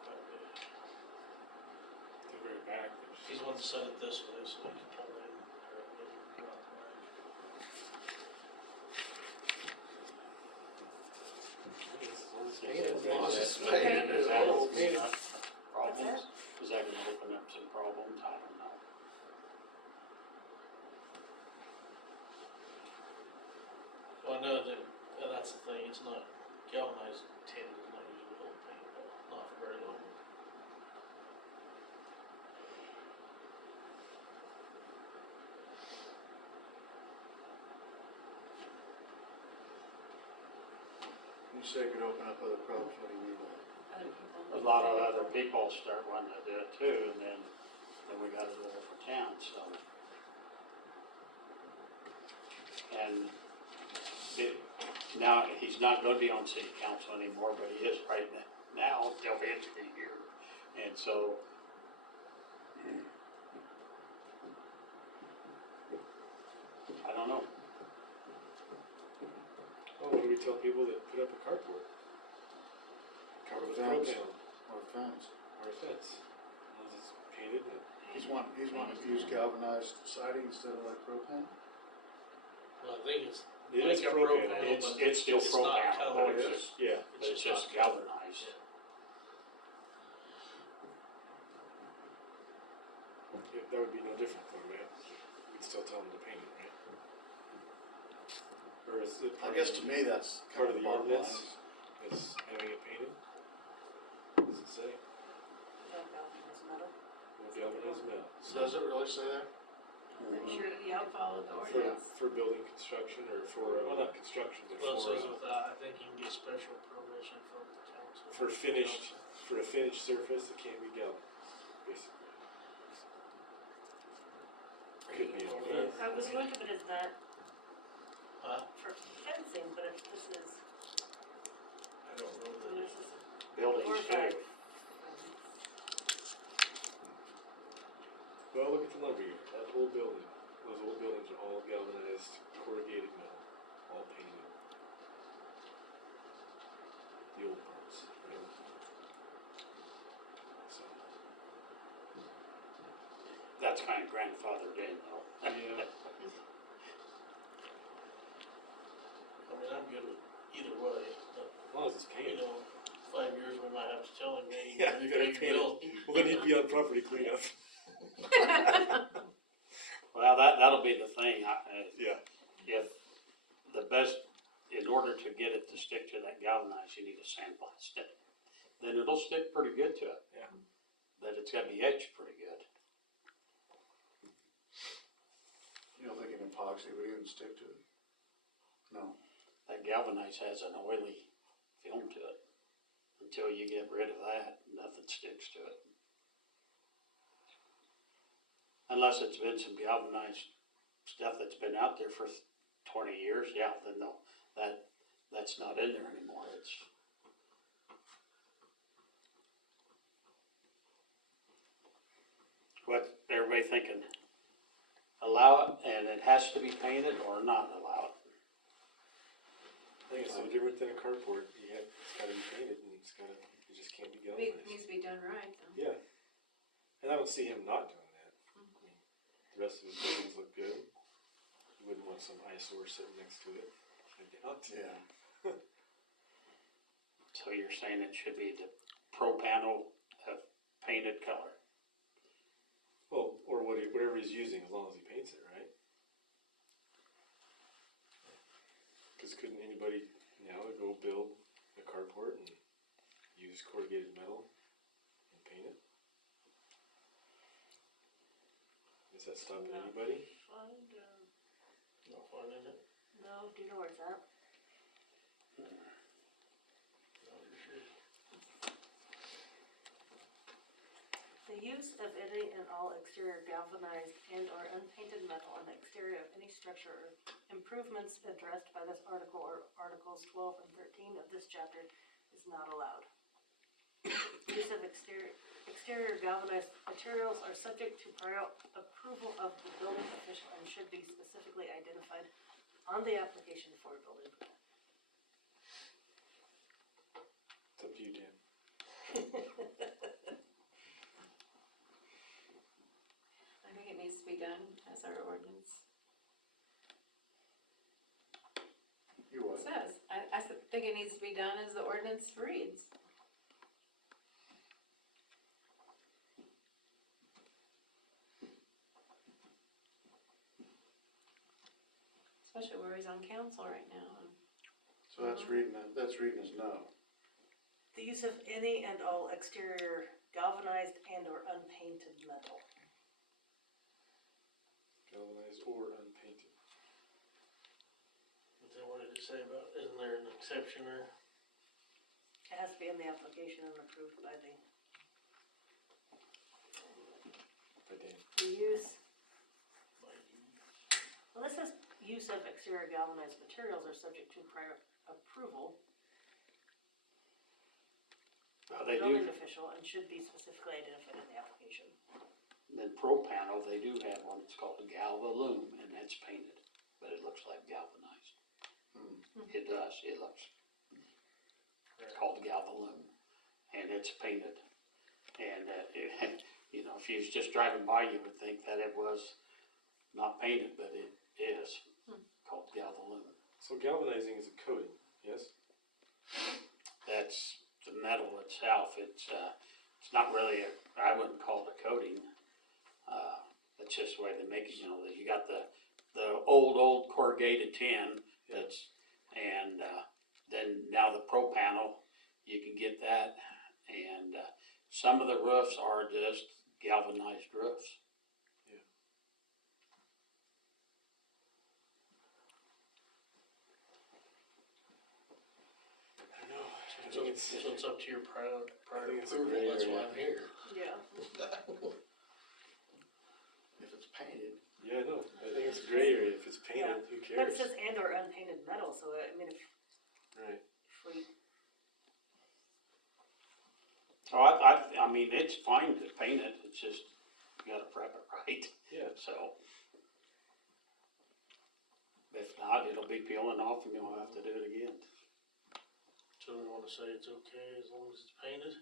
quite a bit. The very back. there's- He's wanting to set it this way so he can pull in directly and go out the back. Problems? Is that gonna open up some problems? I don't know. Well, I know that, that's the thing, it's not galvanized tin, does not usually hold paint, not for very long. You say it could open up other problems, what do you mean by that? Other people. A lot of other people start wanting to do it too, and then we gotta do it for town, so. And now, he's not gonna be on city council anymore, but he is right now till the end of the year. And so, I don't know. Oh, what do we tell people that put up a carport? Or With fence, propane or fence. or a fence. Once it's painted and He's wanting to use galvanized siding instead of like propane? Well, I think it's It like is a propane. propane, It's but still it's not propane. colored. Oh, it It's is? yeah. It's just not colored. galvanized. Yeah. That would be no different though, right? We'd still tell them to paint it, right? Or is it I guess to me, that's part kind of of the the bottom line. ordinance is having it painted? What does it say? Yeah, galvanized metal. No galvanized metal. Does it really say that? Sure, You have to follow the For, ordinance. for building construction or for, well, not construction, but Well, it says for, with that, I think you can get special permission from the council. for finished, for a finished surface, it can't be galvanized, basically. Could be, I was wondering if it is that Huh? for fencing, but if this is, I don't know that. this is Buildings four or too. five. well, look at the lumberyard, that old building, those old buildings are all galvanized, corrugated metal, all painted. The old parts, right? So, That's kind of grandfathered in though. yeah, I mean, I'm good with either way, but, as long as it's you painted. know, 5 years we might have to tell him, hey, Yeah, you gotta paint it. Well, then he'd be on property cleanup. Well, that'll be the thing, Yeah. if the best, in order to get it to stick to that galvanized, you need a sandblast it. Then it'll stick pretty good to it. Yeah. But it's gotta be etched pretty good. You don't think an epoxy would even stick to it? No. That galvanized has an oily film to it. Until you get rid of that, nothing sticks to it. Unless it's been some galvanized stuff that's been out there for 20 years, yeah, then no, that's not in there anymore, it's. What, everybody thinking? Allow it and it has to be painted or not allow it? I think it's no different than a carport, it's gotta be painted and it just can't be It galvanized. needs to be done right, though. Yeah, and I don't see him not doing that. I mean, the rest of his buildings look good. You wouldn't want some eyesore sitting next to it. I doubt. Yeah. So you're saying it should be the pro panel of painted color? Well, or whatever he's using, as long as he paints it, right? Cause couldn't anybody now go build a carport and use corrugated metal and paint it? Is that stopping No. anybody? Not finding it, No, do you know where it's at? not for sure. The use of any and all exterior galvanized and or unpainted metal on the exterior of any structure or improvements addressed by this article or Articles 12 and 13 of this chapter is not allowed. Use of exterior galvanized materials are subject to prior approval of the building official and should be specifically identified on the application for a building permit. It's up to you, Dan. I think it needs to be done as our ordinance You what? says. I think it needs to be done as the ordinance reads. Especially where he's on council right now. So that's reading as no. The use of any and all exterior galvanized and or unpainted metal. Galvanized or unpainted. But then what did it say about, isn't there an exception or? It has to be in the application and approved by the By Dan. use. Well, this says use of exterior galvanized materials are subject to prior approval. Well, of they the do, building official and should be specifically identified in the application. then pro panel, they do have one, it's called a Galvalume, and it's painted, but it looks like galvanized. It does, it looks, it's called Galvalume, and it's painted. And, you know, if you was just driving by, you would think that it was not painted, but it is, called Galvalume. So galvanizing is a coating, yes? That's the metal itself, it's not really I wouldn't call it a coating. it's just the way they make it, you know, that you got the old corrugated tin that's, and, then now the pro panel, you can get that. And, some of the roofs are just galvanized roofs. I know. I So think it's, it's up to your prior think it's a approval, gray that's area. why I'm here. Yeah. If it's painted, yeah, I know. I think it's a gray area. If it's painted, who But cares? it says and or unpainted metal, so I mean, if Right. we, Oh, I mean, it's fine to paint it, it's just, you gotta prep it right, Yeah. so. If not, it'll be peeling off and you'll have to do it again. So we wanna say it's okay as long as it's painted?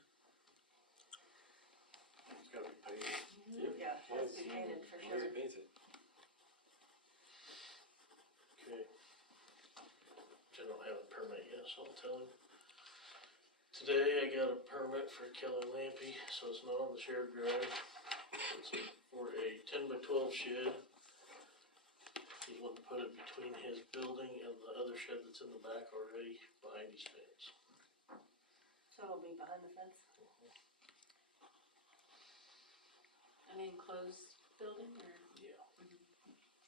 It's gotta be painted. Yep. yeah, it As long has as to be painted for as long as sure. it paints it. Okay. Which I don't have a permit yet, so I'll tell him. Today I got a permit for Kelly Lampy, so it's not on the shared drive. It's for a 10 by 12 shed. He wanted to put it between his building and the other shed that's in the back already behind his fence. So it'll be behind the fence. An enclosed building or? Yeah.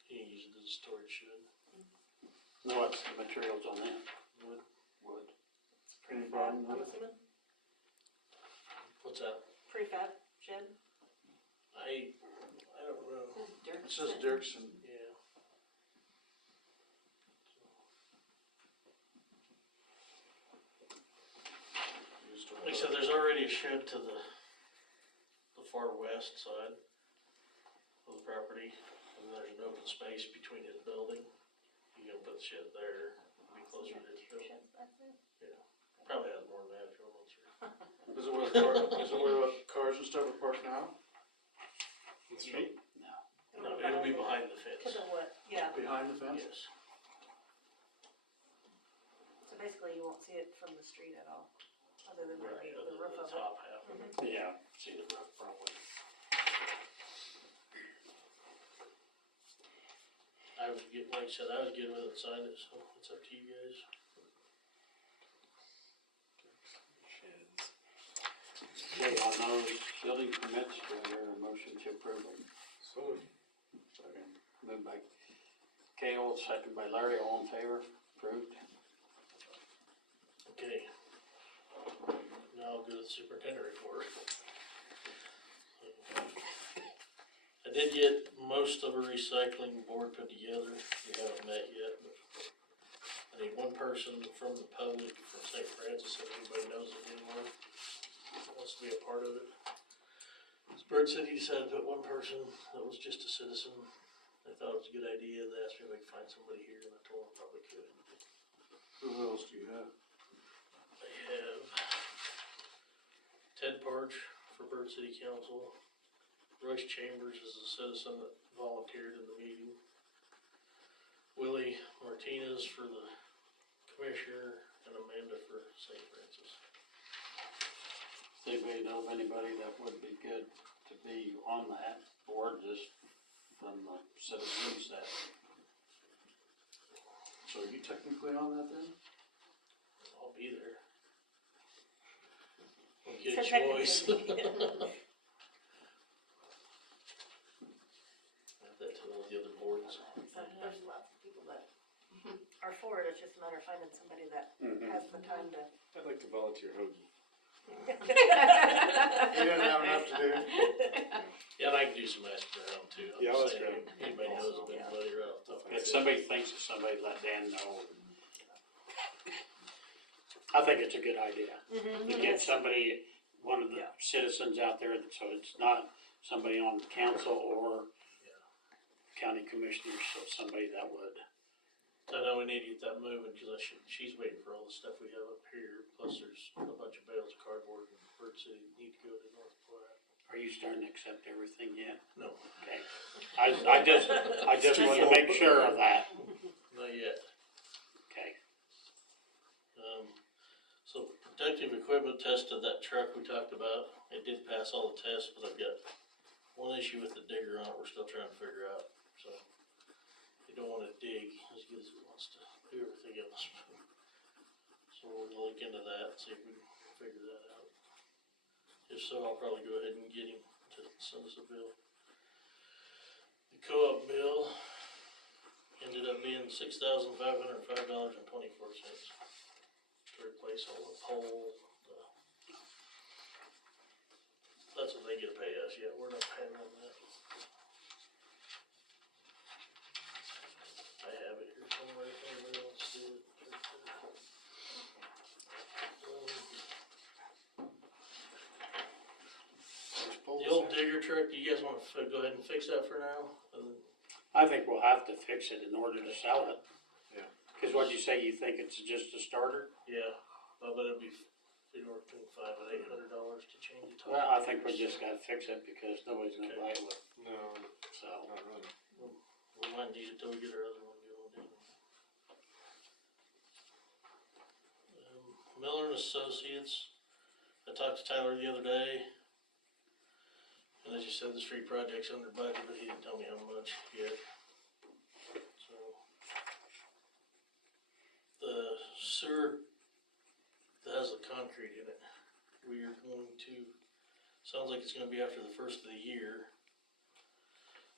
He uses it as a storage shed. What's the materials on that? Wood. Wood. any Prefab, problem I'm with it? assuming, What's that? prefab shed. I don't know. It says Dirksen. Yeah. Like I said, there's already a shed to the far west side of the property, and then there's an open space between his building. You can put the shed there, be closer to his building. Probably has more than that if you want to. Is it where cars and stuff are parked now? On the street? No, it'll be behind the To fence. the what, yeah, Behind the fence? Yes. so basically you won't see it from the street at all, other than Right, maybe other the than roof the of it. top half of it. Yeah, see the roof probably. I was getting, like I said, I was getting with it and sign it, so it's up to you guys. Sheds. Okay, on those building permits, do I hear a motion to approve them? So, Second. Moved by Cale, second by Larry, all in favor, approved. Okay. Now I'll go to the superintendent report. I did get most of a recycling board put together. We haven't met yet, but I need one person from the public from St. Francis, if anybody knows of anyone that wants to be a part of it. Bird City decided to put one person that was just a citizen. They thought it was a good idea. They asked me if I could find somebody here, and I told them I probably could. Who else do you have? I have Ted Parch for Bird City Council. Royce Chambers is a citizen that volunteered in the meeting. Willie Martinez for the commissioner, and Amanda for St. Francis. Does anybody know of anybody that would be good to be on that board, just from the citizens that, So are you technically on that then? I'll be there. I'll get So a choice. technically, Add that to all the other boards. So there's lots of people that are for it, it's just a matter of finding somebody that has the time to. I'd like to volunteer Hoagie. You didn't have enough to do? Yeah, and I can do some asking around too. I'm Yeah, I'll just ask saying, around. anybody knows of anybody right off the top of my if head. somebody thinks of somebody, let Dan know. I think it's a good idea. To get somebody, one of the Yeah. citizens out there, so it's not somebody on the council or county commissioners, so somebody that would. I know we need to get that moving, cause she's waiting for all the stuff we have up here, plus there's a bunch of bales of cardboard in Bird City that need to go to North Platte. Are you starting to accept everything yet? No, Okay. I just wanted to make sure of that. not yet. Okay. So protective equipment tested that truck we talked about. It did pass all the tests, but I've got one issue with the digger on it, we're still trying to figure out, so. You don't wanna dig as good as it wants to do everything else. So we're gonna look into that, see if we can figure that out. If so, I'll probably go ahead and get him to send us a bill. The co-op bill ended up being $6,505.24 to replace all the pole, that's what they get to pay us, yeah, we're not paying them that. I have it here somewhere, if anybody wants to see it. The old digger truck, do you guys wanna go ahead and fix that for now? And then I think we'll have to fix it in order to sell it. Yeah. Cause what'd you say, you think it's just a starter? yeah, I bet it'd be anywhere between $500 and $800 to change the tire. Well, I think we just gotta fix it because nobody's gonna buy it with, No, so. not really. We might need it till we get our other one going. Miller and Associates, I talked to Tyler the other day. And as you said, the street project's under budget, but he didn't tell me how much yet. So. The sewer that has the concrete in it, we are going to, sounds like it's gonna be after the first of the year.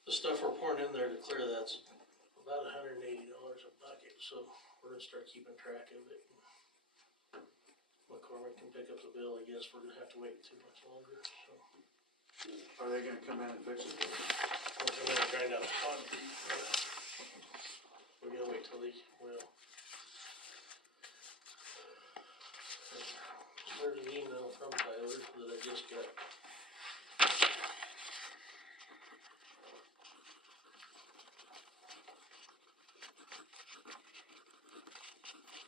The stuff we're pouring in there to clear that's about $180 a bucket, so we're gonna start keeping track of it. McCormick can pick up the bill, I guess, we're gonna have to wait too much longer, so. Are they gonna come in and fix it? We'll come in and grind out the concrete. We gotta wait till well. There's an email from Tyler that I just got.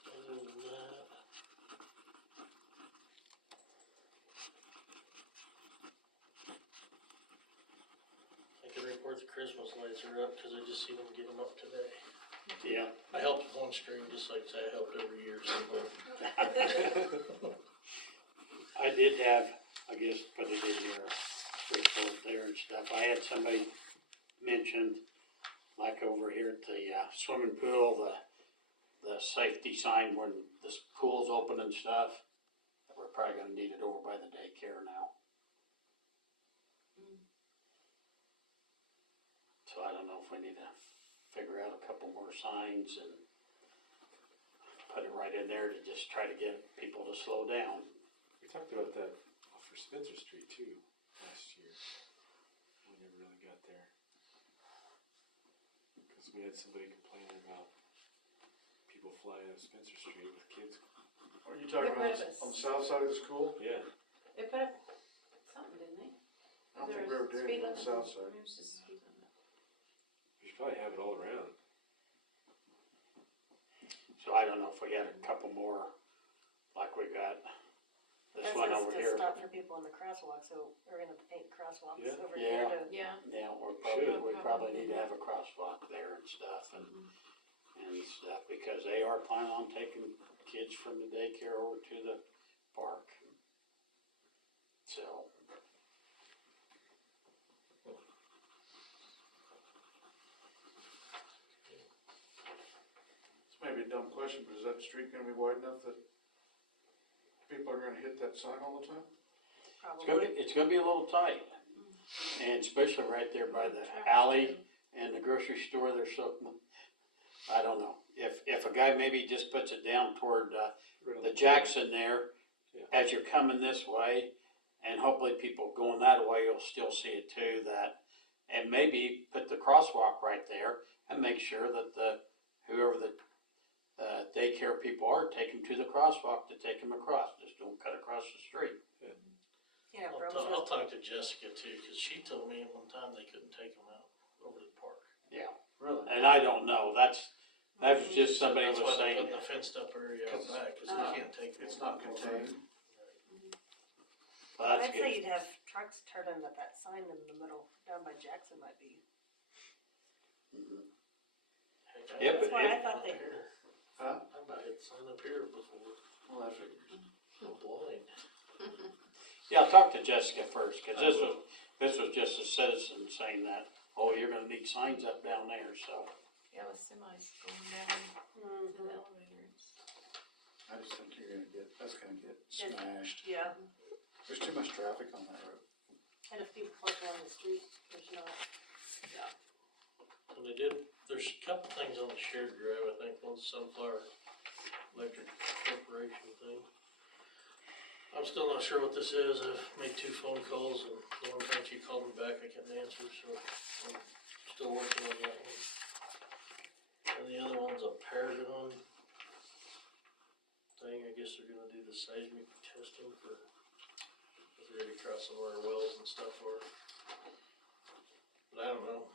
Other than that, I can report the Christmas lights are up, cause I just seen them get them up today. Yeah. I helped with one string, just like I helped every year, so. I did have, I guess, put it in your report there and stuff. I had somebody mention, like over here at the swimming pool, the safety sign when the pool's open and stuff. We're probably gonna need it over by the daycare now. So I don't know if we need to figure out a couple more signs and put it right in there to just try to get people to slow down. We talked about that for Spencer Street too, last year. We never really got there. Cause we had somebody complaining about people flying up Spencer Street with kids. Are you talking about on the south side of the school? Yeah. They put up something, didn't they? I don't think we ever did it on the south side. Maybe it was just speed limit. We should probably have it all around. So I don't know if we got a couple more, like we got this That one says over to here. stop for people in the crosswalk, so we're gonna paint crosswalks Yeah. over Yeah. here to. Yeah. Yeah, Should. we probably need to have a crosswalk there and stuff and stuff, because they are planning on taking kids from the daycare over to the park. So. This may be a dumb question, but is that street gonna be wide enough that people are gonna hit that sign all the time? It's gonna be a little tight, and especially right there by the alley and the grocery store, there's so, I don't know. If a guy maybe just puts it down toward, the Jackson there, Yeah. as you're coming this way, and hopefully people going that way, you'll still see it too, and maybe put the crosswalk right there, and make sure that whoever the daycare people are, take them to the crosswalk to take them across, just don't cut across the street. Yeah, I'll talk to Jessica too, cause she told me one time they couldn't take them out over to the park. Yeah. Really? And I don't know, that was just somebody That's was why they're saying. putting the fenced up area out back, cause they can't take them. It's not contained. Well, that's I'd say good. you'd have trucks turning at that sign in the middle, down by Jackson might be. Heck, Yep, That's why I it- thought they, Huh? I about hit the sign up here before, Well, that figures. I'm blind. Yeah, I'll talk to Jessica first, cause This was just a citizen saying that, oh, you're gonna need signs up down there, so. Yeah, with semis going down to the elevators. I just think that's gonna get smashed. Yeah, There's too much traffic on that road. and if people park along the street, there's not. And they did, there's a couple things on the shared drive, I think, one's Sunflower Electric Corporation thing. I'm still not sure what this is, I've made 2 phone calls, and the one time she called me back, I couldn't answer, so I'm still working on that one. And the other one's a Paragon thing, I guess they're gonna do the seismic testing for, they're ready to cross some of our wells and stuff for. But I don't know,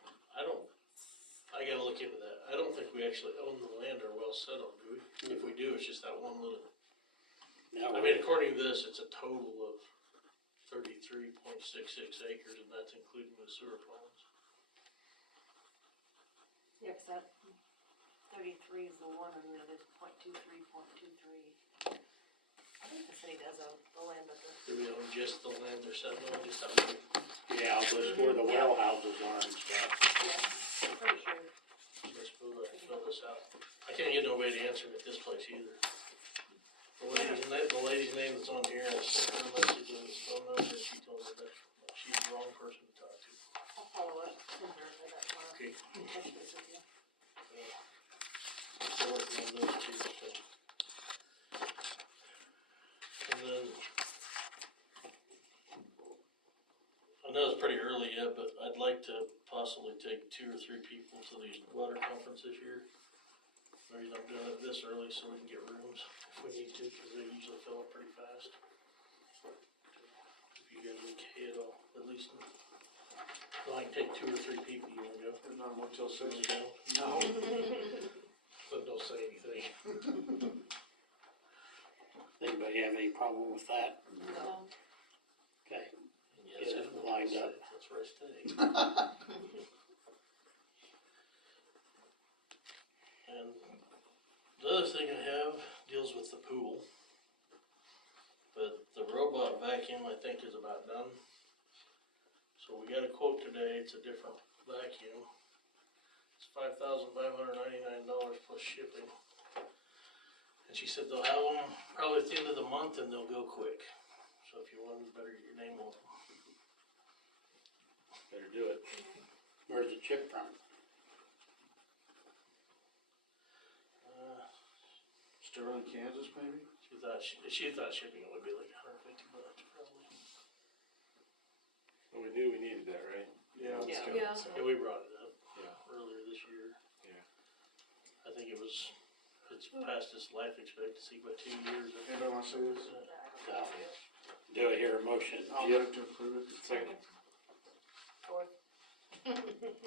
I gotta look into that. I don't think we actually own the land or well set on, do we? If we do, it's just that one little, Now, I mean, according to this, it's a total of 33.66 acres, and that's including the sewer ponds. Yeah, 'cause that 33 is the one, and then there's .23. I think the city does own the land of the. Do we own just the land they're setting on, just that one? yeah, but where the well houses are and stuff. Yeah, I'm pretty sure. I suppose I can fill this out. I can't get nobody to answer me at this place either. The lady's name that's on here, I sent her a message on his phone number, and she told me that she's the wrong person to talk to. I'll follow up and verify that tomorrow. Okay. Touch base with you. Still working on those two, so. And then, I know it's pretty early yet, but I'd like to possibly take 2 or 3 people to the water conference this year. The reason I'm doing it this early so we can get rooms if we need to, cause they usually fill up pretty fast. If you guys okay at all, at least, well, I can take 2 or 3 people, you wanna go? There's not a Motel You 6. wanna go? No. But don't say anything. Anybody have any problem with that? No. Okay, Yes, Get it if lined up. That's where I stay. And the other thing I have deals with the pool. But the robot vacuum, I think, is about done. So we got a quote today, it's a different vacuum. It's $5,599 plus shipping. And she said they'll have them probably at the end of the month and they'll go quick. So if you want, you better get your name on them. better do it. Where's the chip from? Sterling, Kansas, maybe? She thought shipping it would be like $150 probably. Well, we knew we needed that, right? Yeah. Let's go, Yeah. so. Yeah, we brought it up Yeah. earlier this year. Yeah. I think it's past its life expectancy by 2 years. Anybody want to say this? No. Do I hear a motion? I'll move to approve it. Second.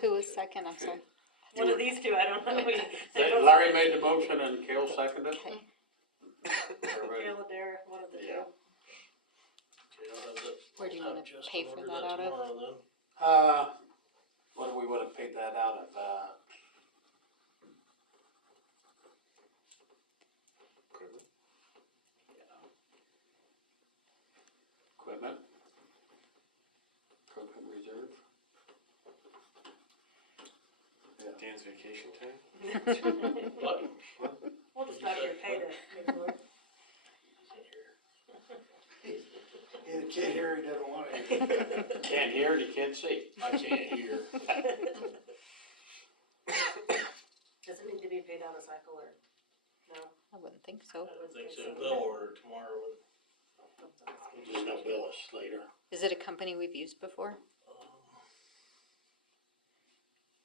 Who was second? I'm sorry. One of these two, I don't know. Larry made the motion and Kale seconded. Okay. Everybody- Gail and Derek, one of the two. Yeah. Okay, I'll have that. Where do you I'll wanna have Justin pay for order that out of? tomorrow then. What do we wanna pay that out of, Equipment. equipment? Equipment reserve? Dan's vacation time? What? We'll just have your pay to pay for it. Yeah, the kid here, he doesn't want it. Can't hear and he can't see. I can't hear. Does it need to be paid on a cycle or no? I wouldn't think so. I don't think so. They'll order tomorrow and, Just no bill us later. Is it a company we've used before?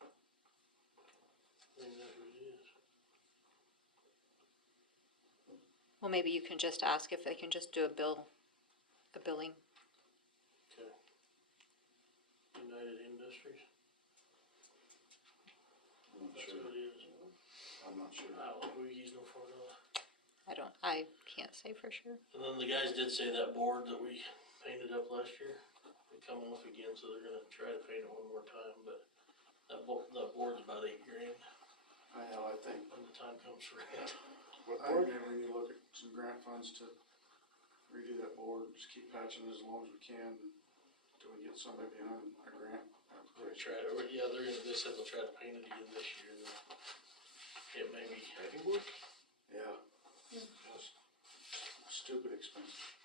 I think that's what it is. Well, maybe you can just ask if they can just do a billing. Okay. United Industries, I'm not that's sure. what it is. I'm not sure. I don't know who we use them for now. I can't say for sure. And then the guys did say that board that we painted up last year, would come off again, so they're gonna try to paint it one more time, but that board's about $8,000 I think, when the time comes for it. What I board? think maybe we need to look at some grant funds to redo that board, just keep patching it as long as we can to Can we get somebody behind a grant? We're gonna try to, yeah, they said they'll try to paint it again this year. It may be. Writing board? Yeah. Stupid expensive.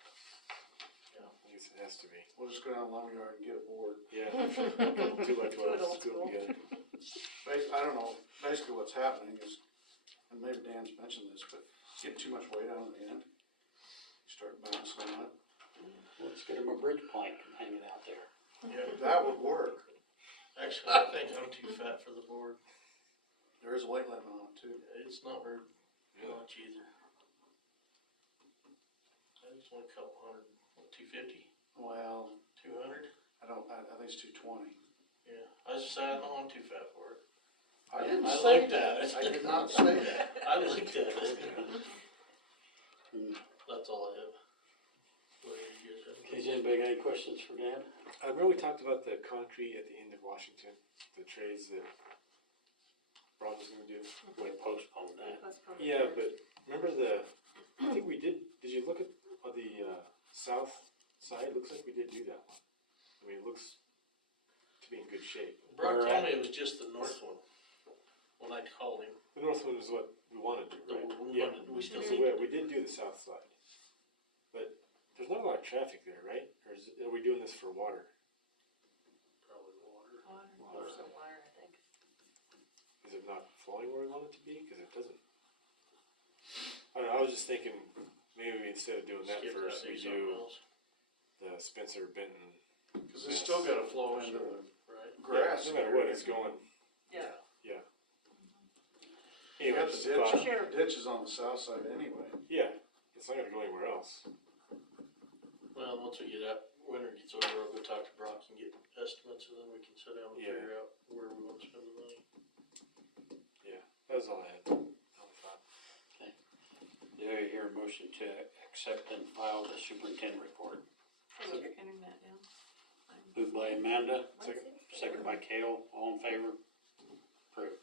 I guess it has to be. We'll just go down Lumberyard and get a board. Yeah. 2x12, old screw school. them together. I don't know, basically what's happening is, and maybe Dan's mentioned this, but getting too much weight out in the end. You start bouncing on it. Let's get him a bridge plank and hang it out there. Yeah. That would work. Actually, I think I'm too fat for the board. There is a weight limit on it too. It's not very much either. I just want a couple hundred, 250, Well, 200. I think it's 220. Yeah, I was just saying, I'm too fat for it. I didn't I say looked at that. it. I did not say that. I looked at it. Hmm. That's all I have. What do you guys have? Has anybody got any questions for Dan? I remember we talked about the concrete at the end of Washington, the trays that Brock was gonna do. We postponed that. Postpone it. Yeah, but remember I think we did you look at the south side? Looks like we did do that one. I mean, it looks to be in good shape. Brock Where told at? me it was just the north one, when I called him. The north one is what we wanted to, The right? one Yeah. we still So need. we did do the south side. But there's not a lot of traffic there, right? Or are we doing this for water? Probably water. Or some wire, I think. Is it not flowing where we want it to be? Because it doesn't. I don't know, I was just thinking, maybe instead of doing that Skip first, do we something do else. the Spencer Benton. Cause it's still gotta flow into the Right. grass. No matter what, it's going, Yeah. yeah. You Anyway, got the just a thought. ditch, Sure. ditch is on the south side anyway. Yeah, it's not gonna go anywhere else. Well, once we get out, winter gets over, I'll go talk to Brock and get estimates, and then we can sit down and Yeah. figure out where we want to spend the money. Yeah, that was all I had. I thought. Do I hear a motion to accept and file the superintendent report? Put your internet down. Moved by Amanda, Second. second by Kale, all in favor? Approved.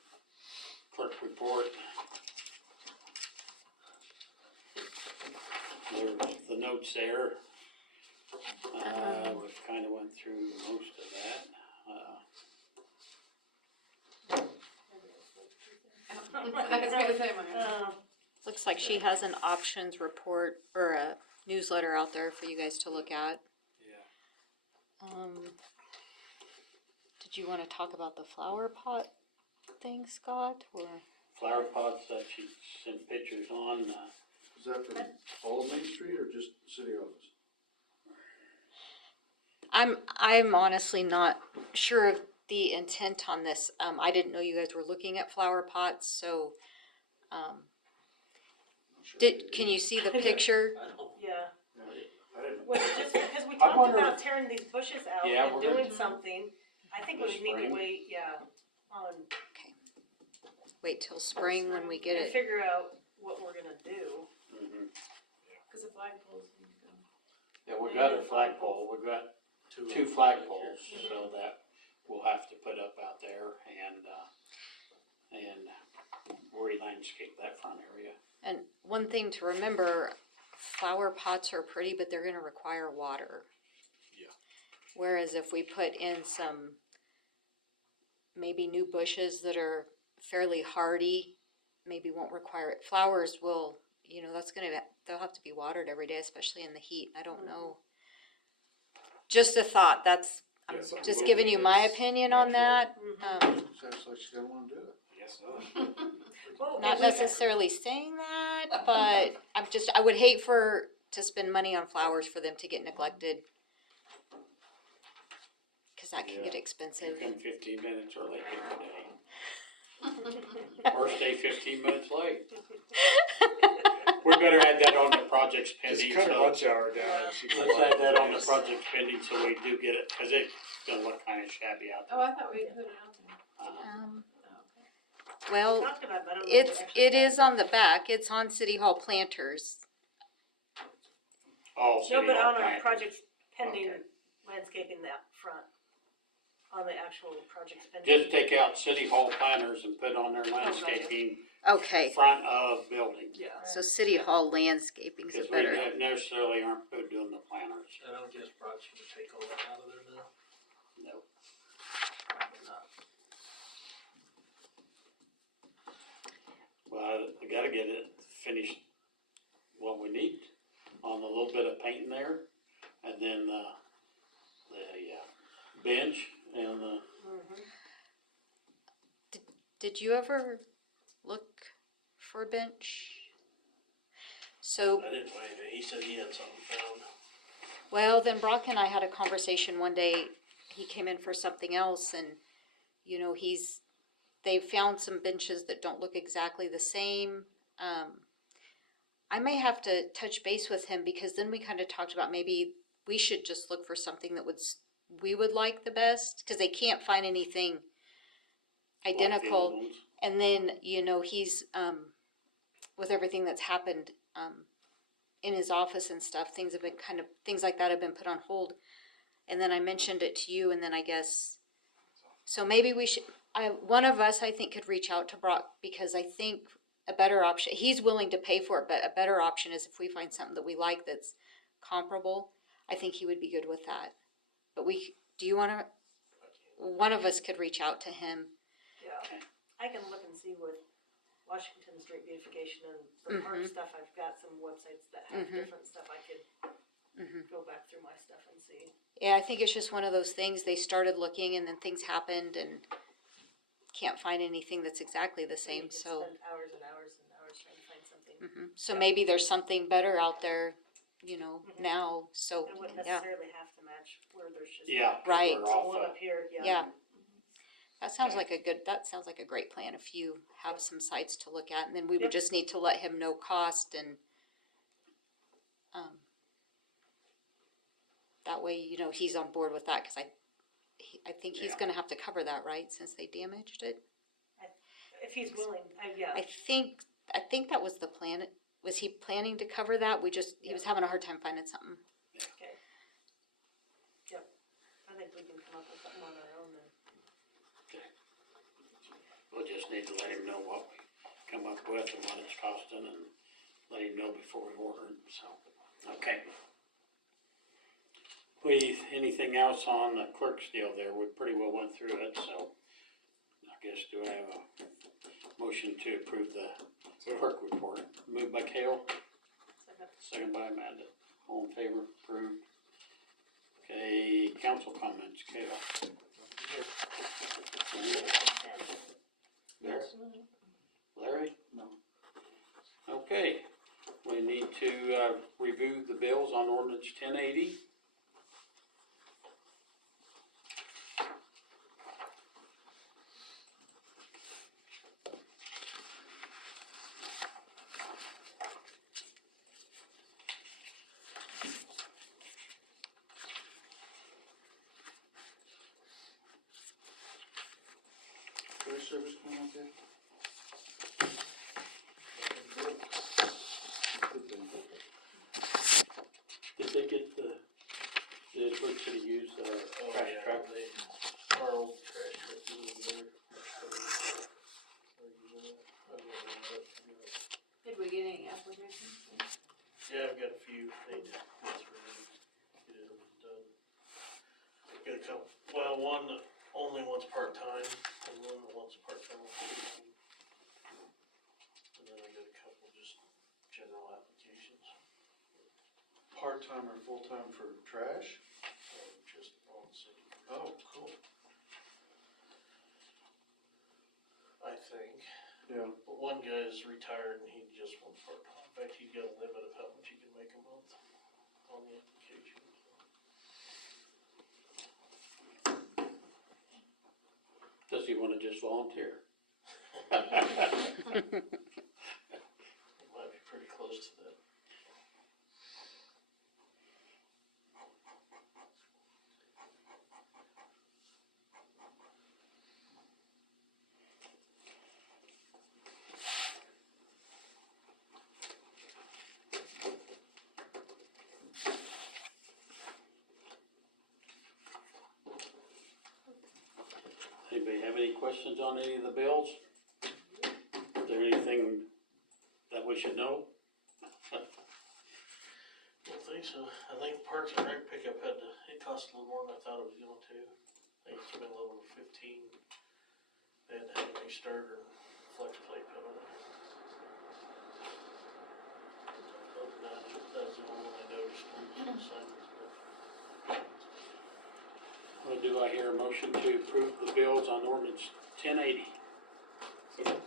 Clerk report. There's the notes there. We've kinda went through most of that. Looks like she has an options report or a newsletter out there for you guys to look at. Yeah. Did you wanna talk about the flower pot thing, Scott, or? Flower pots that she sent pictures on, Is that for all of Main Street or just city office? I'm honestly not sure of the intent on this. I didn't know you guys were looking at flower pots, so, Not sure. can you see the picture? I don't, Yeah. I didn't. Well, just because we I talked wonder- about tearing these bushes out Yeah, and we're gonna- doing something, I think we This need to spring? wait, yeah, on, Wait till spring when we get and it. figure out what we're gonna do. Cause the flagpoles need to go. yeah, we got a flagpole, we got two flagpoles, so that we'll have to put up out there and re-landscape that front area. And one thing to remember, flower pots are pretty, but they're gonna require water. Yeah. Whereas if we put in some maybe new bushes that are fairly hardy, maybe won't require it. Flowers will, they'll have to be watered every day, especially in the heat. I don't know. Just a thought, I'm Yeah, something just local giving you my that's opinion on that. Sounds like she's gonna wanna do it. I guess not. Well, Not if we- necessarily saying that, but I would hate to spend money on flowers for them to get neglected. Cause that can get You expensive. come 15 minutes early every day. Or stay 15 minutes late. We better add that on the projects Just pending, cut her so lunch hour down. and she can let's add walk that on the fast. projects pending so we do get it, cause it's gonna look kinda shabby out Oh, there. I thought we put it out there. Um, Oh, okay. we well, talked about it, but I don't know if we actually it have is on the back. It's on City Hall planters. Oh, No, City but Hall on our planters. projects pending Okay. landscaping that front, on the actual projects pending. Just take out City Hall planters and put on their landscaping Okay, front of building. Yeah. so City Hall landscaping's Cause we better. don't necessarily aren't good doing the planters. I don't guess Brock's gonna take all that out of there now. to get it finished, what we need, on a little bit of painting there, and then, the bench and the, Did you ever look for a bench? So, I didn't find anything, he said he had something found. well, then Brock and I had a conversation one day. He came in for something else, and you know, they found some benches that don't look exactly the same. I may have to touch base with him, because then we kind of talked about maybe we should just look for something that we would like the best, because they can't find anything like the identical. old ones. And then, you know, he's, with everything that's happened, in his office and stuff, things like that have been put on hold. And then I mentioned it to you, and then I guess, so maybe we should, one of us, I think, could reach out to Brock, because I think a better option, he's willing to pay for it, but a better option is if we find something that we like that's comparable, I think he would be good with that. But do you wanna, one of us could reach out to him. Yeah, I can look and see with Washington Street beautification and the park stuff, I've got some websites that have different stuff, I could go back through my stuff and see. Yeah, I think it's just one of those things, they started looking and then things happened and can't find anything that's exactly the You same, could so. spend hours and hours and hours trying to find something. So maybe there's something better out there, you know, now, so, It wouldn't yeah, necessarily have to match where there's just. Yeah. 'cause Right. we're The off one of- up here, yeah. That sounds Okay. that sounds like a great plan, if you have some sites to look at, and then we would Yep. just need to let him know cost and, that way, you know, he's on board with that, cause I think he's Yeah. gonna have to cover that, right, since they damaged it? If he's willing, yeah. I think that was the plan. Was he planning to cover that? He was having a hard time finding something. Okay. Yep, I think we can come up with something on our own then. We'll just need to let him know what we come up with and what it's costing, and let him know before we order it, so, okay. Anything else on the clerk's deal there? We pretty well went through it, so I guess, do I have a motion to approve the clerk report? Moved by Kale, second by Amanda. All in favor, approved. Okay, council comments, Kale. Larry? No. Okay, we need to, review the bills on ordinance 1080. Trash service going okay? Good thing. Did they get did Brook City use the Oh, trash yeah, truck? our old trash truck is in there. Did we get any applications? Yeah, I've got a few, need to go through and get it done. Got a couple, well, one that only wants part-time, and one that wants part-time. And then I got a couple just general applications, Part-time or full-time for trash? just on city. Oh, cool. I think, Yeah. but one guy's retired and he just wants part-time, in fact, he's got a limit of how much he can make a month on the application, so. Does he wanna just volunteer? It might be pretty close to that. Anybody have any questions on any of the bills? Is there anything that we should know? Don't think so. I think Parks and Rec pickup it cost a little more than I thought it was going to. I think it's been a little over 15. They had to have a new starter and flex plate put on it. do I hear a motion to approve the bills on ordinance 1080? Second.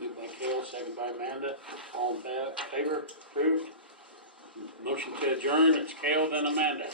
Moved by Cale, second by Amanda. All in favor? Approved. Motion to adjourn, it's Cale then Amanda.